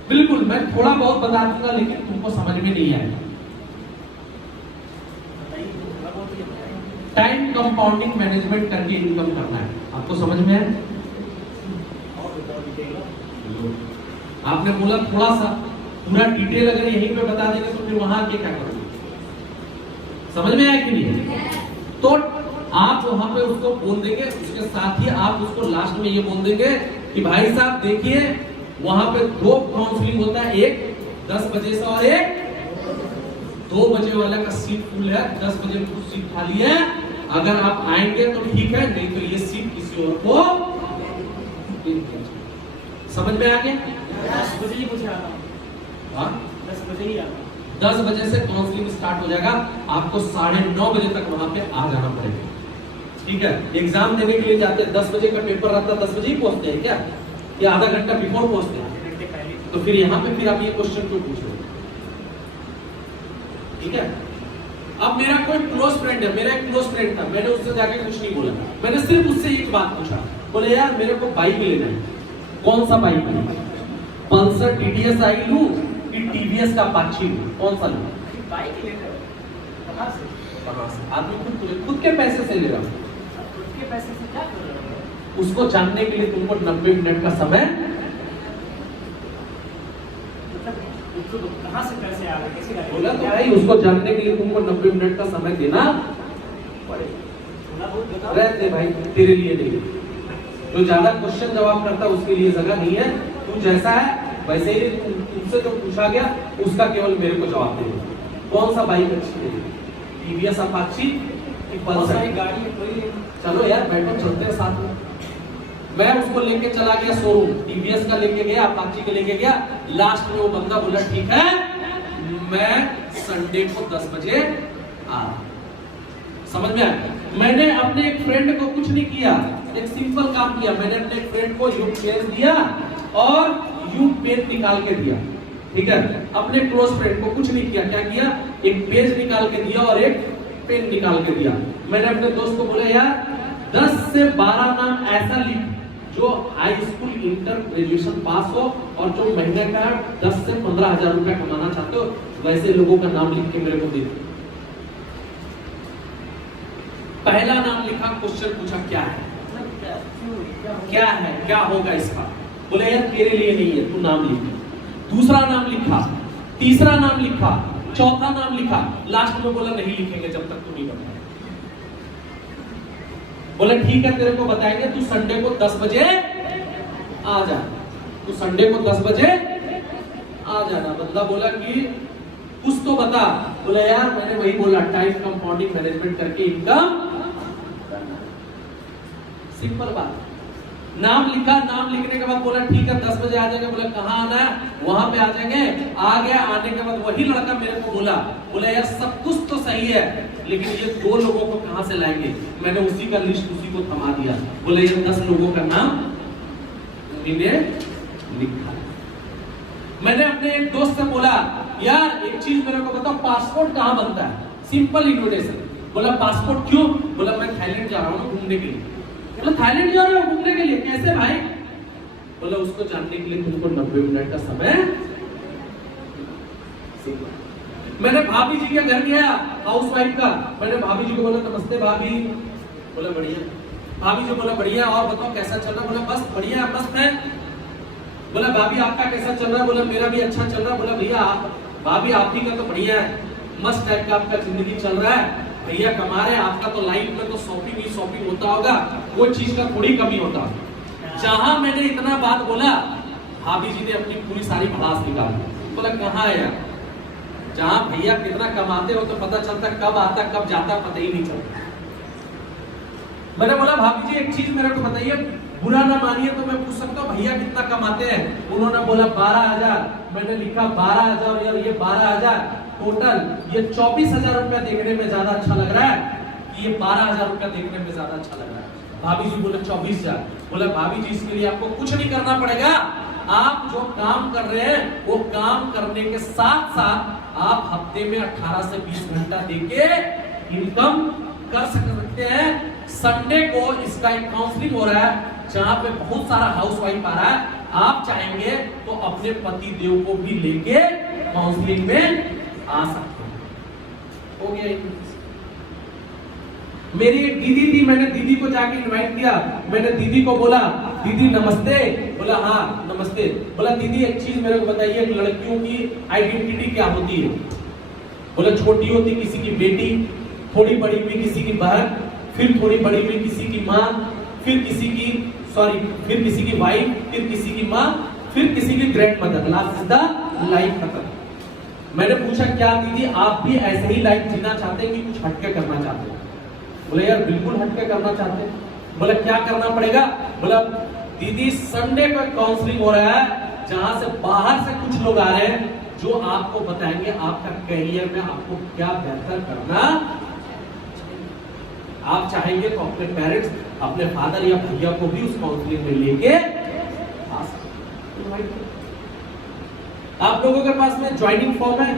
बिल्कुल मैं थोड़ा बहुत बता दूंगा लेकिन तुमको समझ में नहीं आएगा। टाइम कंपाउंडिंग मैनेजमेंट करके इनकम करना है, आपको समझ में है? आपने बोला थोड़ा सा, पूरा डिटेल अगर यहीं पे बता देंगे तो फिर वहां आके क्या करोगे? समझ में आया कि नहीं? तो आप वहां पे उसको बोल देंगे, उसके साथ ही आप उसको लास्ट में ये बोल देंगे कि भाई साहब देखिए वहां पे 2 काउंसलिंग होता है, एक 10 बजे से और एक 2 बजे वाला का सीट फुल है, 10 बजे कुछ सीट खाली है, अगर आप आएंगे तो ठीक है, नहीं तो ये सीट किसी और को। समझ में आ गया? 10 बजे ही मुझे आना है। हाँ 10 बजे ही आना है। 10 बजे से काउंसलिंग स्टार्ट हो जाएगा, आपको 9:30 बजे तक वहां पे आ जाना पड़ेगा, ठीक है? एग्जाम देने के लिए जाते हैं 10 बजे का पेपर रहता है, 10 बजे ही पहुंचते हैं क्या, या आधा घंटा बिफोर पहुंचते हैं? तो फिर यहाँ पे फिर आप ये क्वेश्चन क्यों पूछ रहे हो? ठीक है? अब मेरा कोई क्लोज फ्रेंड है, मेरा एक क्लोज फ्रेंड था, मैंने उससे जाके कुछ नहीं बोला, मैंने सिर्फ उससे एक बात पूछा, बोले यार मेरे को बाइक लेना है, कौन सा बाइक लेना है? पल्सर TTS आई लूं कि TVS का अपाची लूं, कौन सा लूं? बाइक लेना है कहां से? आदमी खुद के पैसे से ले रहा हूं। खुद के पैसे से क्या कर रहे हो? उसको जानने के लिए तुमको 90 मिनट का समय, मतलब कहां से पैसे आ रहे, कैसे बोला तो भाई उसको जानने के लिए तुमको 90 मिनट का समय देना पड़ेगा। थोड़ा बहुत बताओ। रहते भाई तेरे लिए नहीं, जो ज्यादा क्वेश्चन जवाब करता है उसके लिए जगह नहीं है, तू जैसा है वैसे ही तुमसे जो पूछा गया उसका केवल मेरे को जवाब देना। कौन सा बाइक अच्छी है, TVS अपाची कि पल्सर? गाड़ी है कोई? चलो यार बैठो चलते हैं साथ में। मैं उसको लेके चला गया शोरूम, TVS का लेके गया, अपाची का लेके गया, लास्ट में वो बंदा बोला ठीक है मैं संडे को 10 बजे आ। समझ में आया? मैंने अपने एक फ्रेंड को कुछ नहीं किया, एक सिंपल काम किया, मैंने अपने एक फ्रेंड को यू पेज दिया और यू पेज निकाल के दिया, ठीक है? अपने क्लोज फ्रेंड को कुछ नहीं किया, क्या किया, एक पेज निकाल के दिया और एक पेन निकाल के दिया। मैंने अपने दोस्त को बोला यार 10 से 12 नाम ऐसा लिख जो high school inter graduation pass हो और जो महीने का 10 से 15 हजार रुपया कमाना चाहते हो, वैसे लोगों का नाम लिख के मेरे को दे। पहला नाम लिखा, क्वेश्चन पूछा क्या है, क्या है, क्या होगा इसका? बोले यार तेरे लिए नहीं है, तू नाम लिख। दूसरा नाम लिखा, तीसरा नाम लिखा, चौथा नाम लिखा, लास्ट में बोला नहीं लिखेंगे जब तक तू नहीं बताए। बोले ठीक है तेरे को बताएंगे, तू संडे को 10 बजे आ जा, तू संडे को 10 बजे आ जाना। बंदा बोला कि कुछ तो बता। बोला यार मैंने वही बोला टाइम कंपाउंडिंग मैनेजमेंट करके इनकम, सिंपल बात। नाम लिखा, नाम लिखने के बाद बोला ठीक है 10 बजे आ जाएंगे। बोला कहाँ आना है? वहां पे आ जाएंगे। आ गया, आने के बाद वही लड़का मेरे को बोला यार सब कुछ तो सही है लेकिन ये 2 लोगों को कहां से लाएंगे? मैंने उसी का लिस्ट उसी को थमा दिया। बोले ये 10 लोगों का नाम लिखा। मैंने अपने एक दोस्त से बोला यार एक चीज मेरे को बताओ, पासपोर्ट कहाँ बनता है? Simple invitation. बोला पासपोर्ट क्यों? बोला मैं थाईलैंड जा रहा हूँ घूमने के लिए। बोला थाईलैंड जा रहे हो घूमने के लिए, कैसे भाई? बोला उसको जानने के लिए तुमको 90 मिनट का समय। मैंने भाभी जी के घर गया, हाउस वाइफ का। मैंने भाभी जी को बोला नमस्ते भाभी। बोला बढ़िया। भाभी जी बोला बढ़िया, और बताओ कैसा चल रहा? बोला बस बढ़िया मस्त है। बोला भाभी आपका कैसा चल रहा? बोला मेरा भी अच्छा चल रहा। बोला भैया भाभी आप ही का तो बढ़िया है, मस्त टाइप का आपका जिंदगी चल रहा है, भैया कमा रहे हैं, आपका तो लाइफ में तो शॉपिंग ही शॉपिंग होता होगा, कोई चीज का थोड़ी कमी होता। जहां मैंने इतना बात बोला भाभी जी ने अपनी पूरी सारी भड़ास निकाली। बोला कहाँ है यार? जहां भैया कितना कमाते हो तो पता चलता, कब आता कब जाता पता ही नहीं चलता। मैंने बोला भाभी जी एक चीज मेरे को बताइए, बुरा ना मानिए तो मैं पूछ सकता हूँ भैया कितना कमाते हैं? उन्होंने बोला 12,000। मैंने लिखा 12,000 और ये 12,000 टोटल, ये 24,000 रुपया देखने में ज्यादा अच्छा लग रहा है कि ये 12,000 रुपया देखने में ज्यादा अच्छा लग रहा है? भाभी जी बोले 24,000। बोला भाभी जी इसके लिए आपको कुछ नहीं करना पड़ेगा, आप जो काम कर रहे हैं वो काम करने के साथ साथ आप हफ्ते में 18 से 20 घंटा देके इनकम कर सकते हैं। संडे को इसका एक काउंसलिंग हो रहा है जहां पे बहुत सारा हाउसवाइफ आ रहा है। आप चाहेंगे तो अपने पति देव को भी लेके काउंसलिंग में आ सकते हैं। हो गया। मेरी एक दीदी थी, मैंने दीदी को जाके इनवाइट किया। मैंने दीदी को बोला, दीदी नमस्ते। बोला हाँ नमस्ते। बोला दीदी एक चीज मेरे को बताइए, लड़कियों की आइडेंटिटी क्या होती है? बोला छोटी होती किसी की बेटी, थोड़ी बड़ी हुई किसी की बहन, फिर थोड़ी बड़ी हुई किसी की माँ, फिर किसी की वाइफ, फिर किसी की माँ, फिर किसी की grand mother. Last is the life खत्म। मैंने पूछा क्या दीदी आप भी ऐसे ही लाइफ जीना चाहते हैं कि कुछ हटके करना चाहते हैं? बोले यार बिल्कुल हटके करना चाहते हैं। बोला क्या करना पड़ेगा? बोला दीदी संडे को काउंसलिंग हो रहा है जहां से बाहर से कुछ लोग आ रहे हैं जो आपको बताएंगे आपका करियर में आपको क्या बेहतर करना। आप चाहेंगे तो अपने पेरेंट्स, अपने फादर या भैया को भी उस काउंसलिंग में लेके आ सकते हैं। आप लोगों के पास में ज्वाइनिंग फॉर्म है?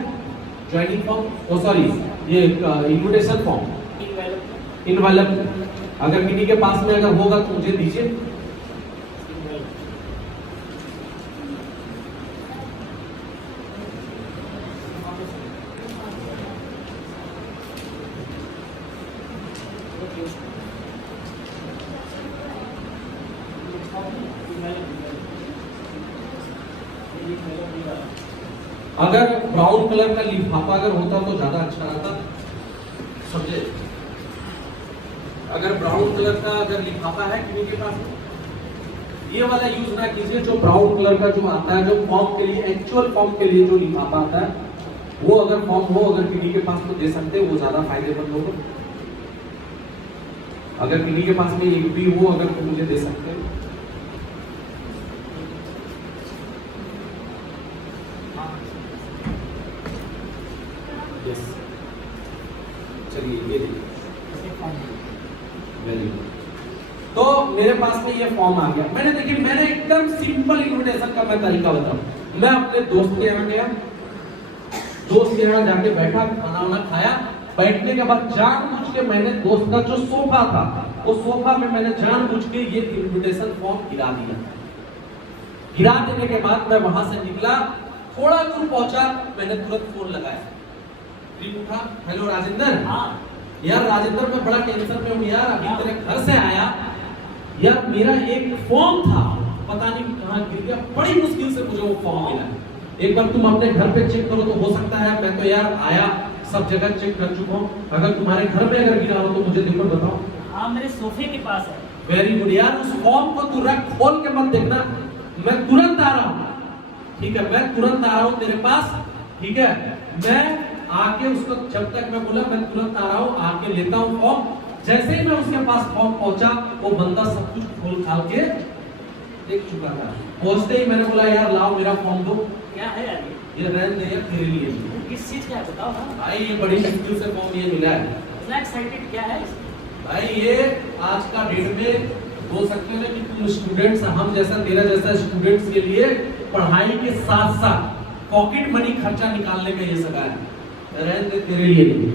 ज्वाइनिंग फॉर्म, सॉरी ये इन्विटेशन फॉर्म, इनवेलप अगर किसी के पास में अगर होगा तो मुझे दीजिए। अगर ब्राउन कलर का लिफाफा अगर होता तो ज्यादा अच्छा रहता, समझे? अगर ब्राउन कलर का अगर लिफाफा है किसी के पास, ये वाला यूज ना कीजिए। जो ब्राउन कलर का जो आता है, जो फॉर्म के लिए, एक्चुअल फॉर्म के लिए जो लिफाफा आता है, वो अगर फॉर्म हो अगर किसी के पास तो दे सकते हैं, वो ज्यादा फायदेमंद होगा। अगर किसी के पास में एक भी हो अगर तो मुझे दे सकते हैं। चलिए ये वेरी गुड। तो मेरे पास में ये फॉर्म आ गया। मैंने एकदम सिंपल इन्विटेशन का मैं तरीका बताऊं। मैं अपने दोस्त के यहाँ गया, दोस्त के यहाँ जाके बैठा, खाना वाना खाया। बैठने के बाद जानबूझ के मैंने दोस्त का जो सोफा था, उस सोफा में मैंने जानबूझ के ये इन्विटेशन फॉर्म गिरा दिया। गिरा देने के बाद मैं वहां से निकला, थोड़ा दूर पहुंचा, मैंने तुरंत फोन लगाया। उठा, हेलो राजेंद्र। हाँ यार राजेंद्र मैं बड़ा टेंशन में हूँ यार, अभी तेरे घर से आया यार, मेरा एक फॉर्म था पता नहीं कहाँ गिर गया, बड़ी मुश्किल से मुझे वो फॉर्म मिला। एक बार तुम अपने घर पे चेक करो तो हो सकता है। मैं तो यार आया सब जगह चेक कर चुका हूँ, अगर तुम्हारे घर में अगर गिरा हो तो मुझे देखो बताओ। हाँ मेरे सोफे के पास है। वेरी गुड यार, उस फॉर्म को तू रख, खोल के मत देखना, मैं तुरंत आ रहा हूँ। ठीक है, मैं तुरंत आ रहा हूँ तेरे पास। ठीक है, मैं आके उसको, जब तक मैं बोला मैं तुरंत आ रहा हूँ, आके लेता हूँ फॉर्म। जैसे ही मैं उसके पास फॉर्म पहुंचा, वो बंदा सब कुछ खोल खाल के देख चुका था। पहुंचते ही मैंने बोला यार लाओ मेरा फॉर्म दो। क्या है यार ये रहने दे यार, तेरे लिए। किस चीज का है बताओ ना भाई, ये बड़ी मुश्किल से फॉर्म ये मिला है। इतना एक्साइटेड क्या है भाई ये आज का डेट में बोल सकते हैं कि तुम स्टूडेंट्स, हम जैसा तेरा जैसा स्टूडेंट्स के लिए पढ़ाई के साथ साथ पॉकेट मनी खर्चा निकालने का ये सगा है। रहने दे, तेरे लिए नहीं।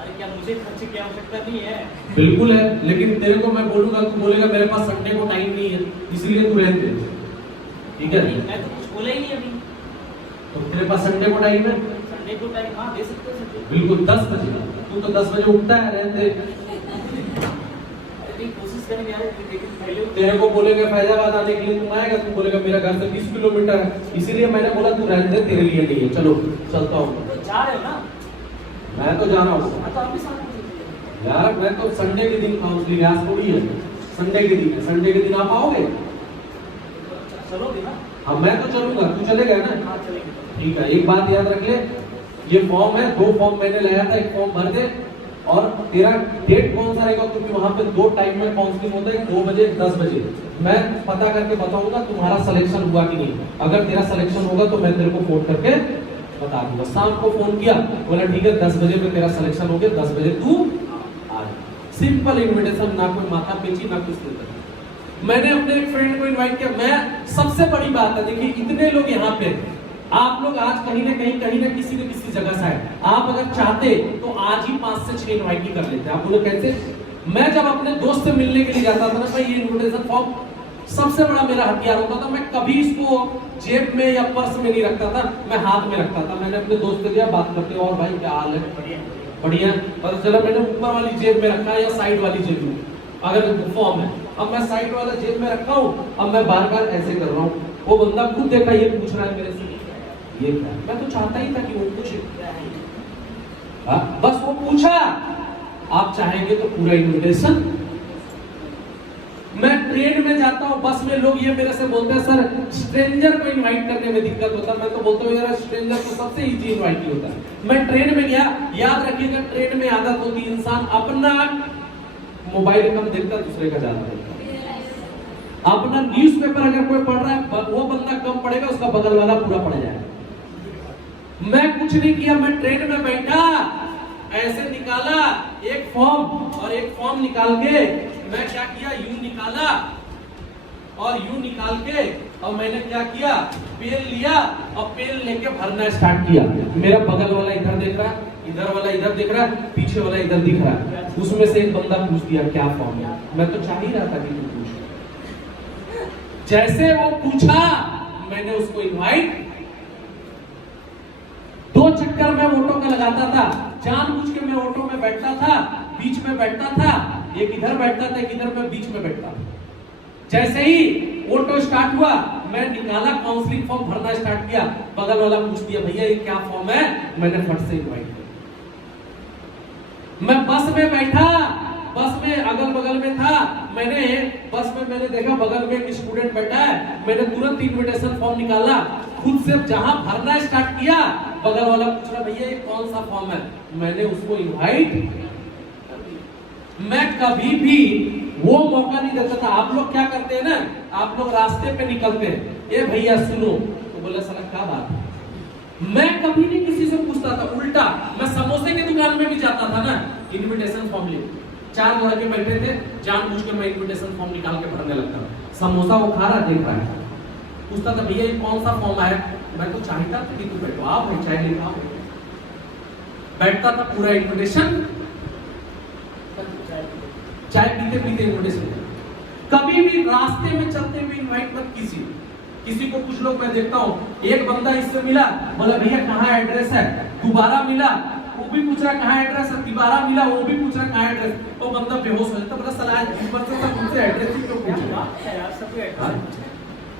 अरे क्या मुझे खर्चे की आवश्यकता नहीं है? बिल्कुल है, लेकिन तेरे को मैं बोलूंगा, तू बोलेगा मेरे पास संडे को टाइम नहीं है, इसीलिए तू रहने दे। ठीक है, मैं तो कुछ बोला ही नहीं अभी। तो तेरे पास संडे को टाइम है? संडे को टाइम हाँ दे सकते हो संडे। बिल्कुल 10 बजे। तू तो 10 बजे उठता है, रहने दे। अरे कोशिश करेंगे यार, लेकिन पहले तेरे को बोलेगा फैजाबाद आने के लिए, तुम आएगा, तुम बोलेगा मेरा घर से 20 किलोमीटर है, इसीलिए मैंने बोला तू रहने दे, तेरे लिए नहीं है। चलो चलता हूँ। तो जा रहे हो ना? मैं तो जा रहा हूँ हाँ तो आप भी साथ में चलिए। यार, मैं तो संडे के दिन काउंसलिंग आज थोड़ी है, संडे के दिन है। संडे के दिन आप आओगे? चलोगे ना? हाँ मैं तो चलूंगा, तू चलेगा ना? हाँ चलेंगे। ठीक है, एक बात याद रख ले, ये फॉर्म है, 2 फॉर्म मैंने लाया था, एक फॉर्म भर दे। और तेरा डेट कौन सा रहेगा, क्योंकि वहां पे 2 टाइम में काउंसलिंग होता है, 2 बजे 10 बजे। मैं पता करके बताऊंगा तुम्हारा सिलेक्शन हुआ कि नहीं। अगर तेरा सिलेक्शन होगा तो मैं तेरे को फोन करके बता दूंगा। शाम को फोन किया, बोला ठीक है 10 बजे में तेरा सिलेक्शन हो गया, 10 बजे तू आ जा। सिंपल इन्विटेशन, ना कोई माथा पेची ना कुछ नहीं। मैंने अपने एक फ्रेंड को इनवाइट किया। मैं सबसे बड़ी बात है, देखिए इतने लोग यहाँ पे, आप लोग आज कहीं ना किसी न किसी जगह से आए, आप अगर चाहते तो आज ही 5 से 6 इनवाइट ही कर लेते। आप लोग कैसे? मैं जब अपने दोस्त से मिलने के लिए जाता था ना भाई, ये इनविटेशन फॉर्म सबसे बड़ा मेरा हथियार होता था। मैं कभी इसको जेब में या पर्स में नहीं रखता था, मैं हाथ में रखता था। मैंने अपने दोस्त को दिया, बात करते और भाई क्या हाल है, बढ़िया। पता चला मैंने ऊपर वाली जेब में रखा या साइड वाली जेब में, अगर फॉर्म है। अब मैं साइड वाला जेब में रखा हूँ, अब मैं बार बार ऐसे कर रहा हूँ। वो बंदा खुद देखा ये पूछ रहा है मेरे से, ये क्या? मैं तो चाहता ही था कि वो पूछे, बस वो पूछा। आप चाहेंगे तो पूरा इनविटेशन। मैं ट्रेन में जाता हूँ, बस में लोग ये मेरे से बोलते हैं सर स्ट्रेंजर को इनवाइट करने में दिक्कत होता है। मैं तो बोलता हूँ यार स्ट्रेंजर को सबसे इजी इनवाइट ही होता है। मैं ट्रेन में गया, याद रखिएगा ट्रेन में आदत होती है इंसान अपना मोबाइल कम देखता, दूसरे का ज्यादा देखता। अपना न्यूज़पेपर अगर कोई पढ़ रहा है, वो बंदा कम पढ़ेगा, उसका बगल वाला पूरा पढ़ जाएगा। मैं कुछ नहीं किया, मैं ट्रेन में बैठा, ऐसे निकाला एक फॉर्म, और एक फॉर्म निकाल के मैं क्या किया, यूं निकाला और यूं निकाल के, और मैंने क्या किया, पेन लिया और पेन लेके भरना स्टार्ट किया। मेरा बगल वाला इधर देख रहा है, इधर वाला इधर देख रहा है, पीछे वाला इधर दिख रहा है। उसमें से एक बंदा पूछ दिया क्या फॉर्म है। मैं तो चाह ही रहा था कि तू पूछ। जैसे वो पूछा, मैंने उसको इनवाइट। 2 चक्कर मैं ऑटो का लगाता था, जानबूझ के मैं ऑटो में बैठता था, बीच में बैठता था, एक इधर बैठता था, एक इधर में बीच में बैठता था। जैसे ही ऑटो स्टार्ट हुआ, मैं निकाला काउंसलिंग फॉर्म भरना स्टार्ट किया। बगल वाला पूछ दिया भैया ये क्या फॉर्म है, मैंने फट से इनवाइट किया। मैं बस में बैठा, बस में अगल बगल में था, मैंने बस में मैंने देखा बगल में एक स्टूडेंट बैठा है, मैंने तुरंत इनविटेशन फॉर्म निकाला, खुद से जहां भरना स्टार्ट किया, बगल वाला पूछ रहा भैया ये कौन सा फॉर्म है, मैंने उसको इनवाइट। मैं कभी भी वो मौका नहीं देता था। आप लोग क्या करते हैं ना, आप लोग रास्ते पे निकलते हैं, ए भैया सुनो, तो बोला साला क्या बात है। मैं कभी नहीं किसी से पूछता था, उल्टा मैं समोसे की दुकान में भी जाता था ना, इनविटेशन फॉर्म ले, 4 लड़के बैठे थे, जानबूझ के मैं इनविटेशन फॉर्म निकाल के भरने लगता था। समोसा वो खा रहा देख रहा है, पूछता था भैया ये कौन सा फॉर्म है, मैं तो चाहता था कि तू बैठो, आप भाई चाय लेके आओ। बैठता था पूरा इनविटेशन, चाय पीते पीते इनविटेशन। कभी भी रास्ते में चलते हुए इनवाइट मत किसी को। कुछ लोग मैं देखता हूँ, एक बंदा इससे मिला, बोला भैया कहाँ एड्रेस है, दोबारा मिला, वो भी पूछ रहा कहाँ एड्रेस है, दोबारा मिला, वो भी पूछ रहा कहाँ एड्रेस, तो बंदा बेहोश हो जाता, बोला साला ऊपर से सब उनसे एड्रेस ही क्यों पूछा।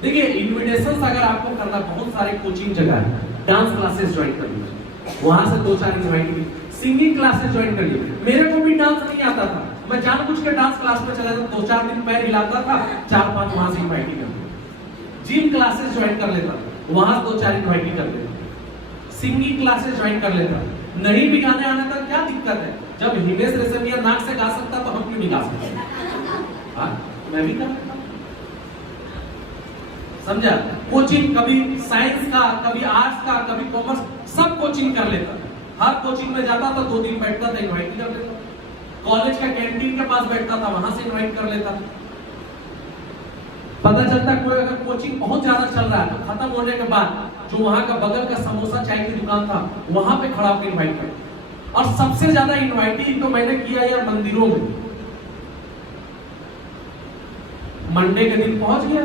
देखिए इनविटेशन अगर आपको करना, बहुत सारे कोचिंग जगह है, डांस क्लासेस ज्वाइन कर लीजिए, वहां से 2-4 इनवाइट की, सिंगिंग क्लासेस ज्वाइन कर लीजिए। मेरे को भी डांस नहीं आता था, मैं जानबूझ के डांस क्लास में चला जाता, 2-4 दिन पैर हिलाता था, 4-5 वहां से इनवाइट कर। जिम क्लासेस ज्वाइन कर लेता, वहां 2-4 इनवाइट कर लेता। सिंगिंग क्लासेस ज्वाइन कर लेता। नहीं भी गाने आने तक क्या दिक्कत है, जब हिमेश रेशमिया नाक से गा सकता तो हम क्यों नहीं गा सकते। मैं भी कर लेता, समझा। कोचिंग कभी साइंस का, कभी आर्ट्स का, कभी कॉमर्स, सब कोचिंग कर लेता। हर कोचिंग में जाता था, 2 दिन बैठता था, इनवाइट कर लेता। कॉलेज का कैंटीन के पास बैठता था, वहां से इनवाइट कर लेता। पता चलता कोई अगर कोचिंग बहुत ज्यादा चल रहा है तो खत्म होने के बाद जो वहां का बगल का समोसा चाय की दुकान था, वहां पे खड़ा होकर इनवाइट कर। और सबसे ज्यादा इनवाइटिंग तो मैंने किया यार मंदिरों में। मंडे के दिन पहुंच गया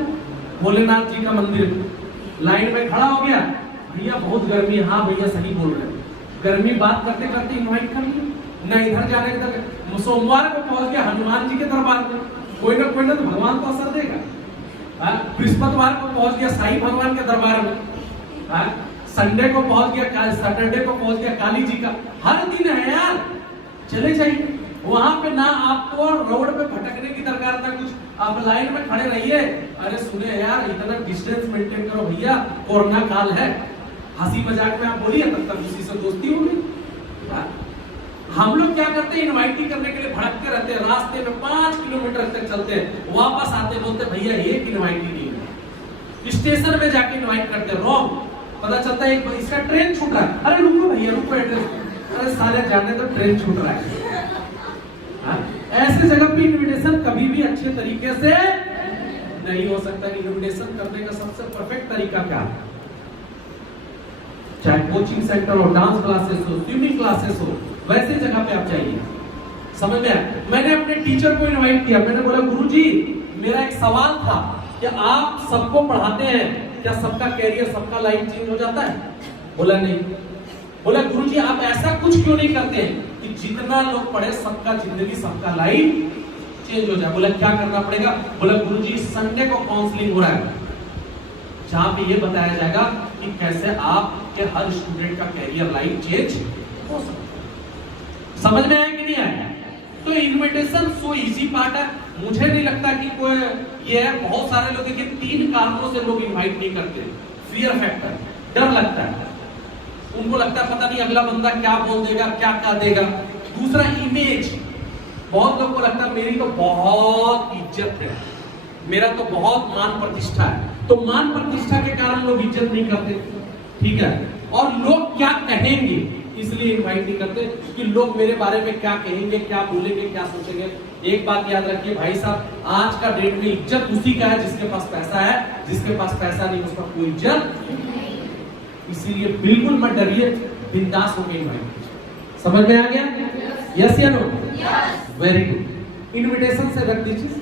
भोलेनाथ जी का मंदिर, लाइन में खड़ा हो गया, भैया बहुत गर्मी है, हाँ भैया सही बोल रहे हैं, गर्मी बात करते करते इनवाइट कर लिया। न इधर जाने इधर, सोमवार को पहुंच गया हनुमान जी के दरबार में, कोई ना तो भगवान को असर देगा। बृहस्पतिवार को पहुंच गया साईं भगवान के दरबार में, संडे को पहुंच गया, सैटरडे को पहुंच गया काली जी का। हर दिन है यार, चले जाइए वहां पे। ना आपको रोड पे भटकने की दरकार था कुछ, आप लाइन में खड़े रहिए। अरे सुने यार इतना डिस्टेंस मेंटेन करो भैया, कोरोना काल है, हंसी मजाक में आप बोलिए, तब तक उसी से दोस्ती होगी। हम लोग क्या करते हैं, इनवाइटी करने के लिए भटकते रहते हैं, रास्ते में 5 किलोमीटर तक चलते हैं, वापस आते बोलते भैया एक इनवाइटी नहीं है। स्टेशन में जाके इनवाइट करते, रॉन्ग। पता चलता है एक इसका ट्रेन छूट रहा है, अरे रुको भैया रुको एड्रेस, अरे साले जाने तो ट्रेन छूट रहा है। ऐसे जगह पे इनविटेशन कभी भी अच्छे तरीके से नहीं हो सकता। इनविटेशन करने का सबसे परफेक्ट तरीका क्या है, चाहे कोचिंग सेंटर हो, डांस क्लासेस हो, स्विमिंग क्लासेस हो, वैसे जगह पे आप जाइए। समझ में आया? मैंने अपने टीचर को इनवाइट किया, मैंने बोला गुरुजी मेरा एक सवाल था कि आप सबको पढ़ाते हैं, क्या सबका कैरियर, सबका लाइफ चेंज हो जाता है? बोला नहीं। बोला गुरुजी आप ऐसा कुछ क्यों नहीं करते कि जितना लोग पढ़े सबका जिंदगी, सबका लाइफ चेंज हो जाए? बोला क्या करना पड़ेगा? बोला गुरुजी संडे को काउंसलिंग हो रहा है, जहां पे ये बताया जाएगा कि कैसे आपके हर स्टूडेंट का कैरियर, लाइफ चेंज हो सकता है। समझ में आया कि नहीं आया? तो इन्विटेशन सो इजी पार्ट है। मुझे नहीं लगता कि कोई ये है, बहुत सारे लोग देखिए 3 कारणों से लोग इनवाइट नहीं करते। फियर फैक्टर, डर लगता है, उनको लगता है पता नहीं अगला बंदा क्या बोल देगा, क्या कह देगा। दूसरा इमेज, बहुत लोग को लगता है मेरी तो बहुत इज्जत है, मेरा तो बहुत मान प्रतिष्ठा है, तो मान प्रतिष्ठा के कारण लोग इज्जत नहीं करते, ठीक है। और लोग क्या कहेंगे इसलिए इनवाइट नहीं करते कि लोग मेरे बारे में क्या कहेंगे, क्या बोलेंगे, क्या सोचेंगे। एक बात याद रखिए भाई साहब, आज का डेट में इज्जत उसी का है जिसके पास पैसा है, जिसके पास पैसा नहीं उसका कोई इज्जत नहीं। इसीलिए बिल्कुल मत डरिए, बिंदास होकर इनवाइट। समझ में आ गया? यस या नो? Very good. इनविटेशन से रख दीजिए।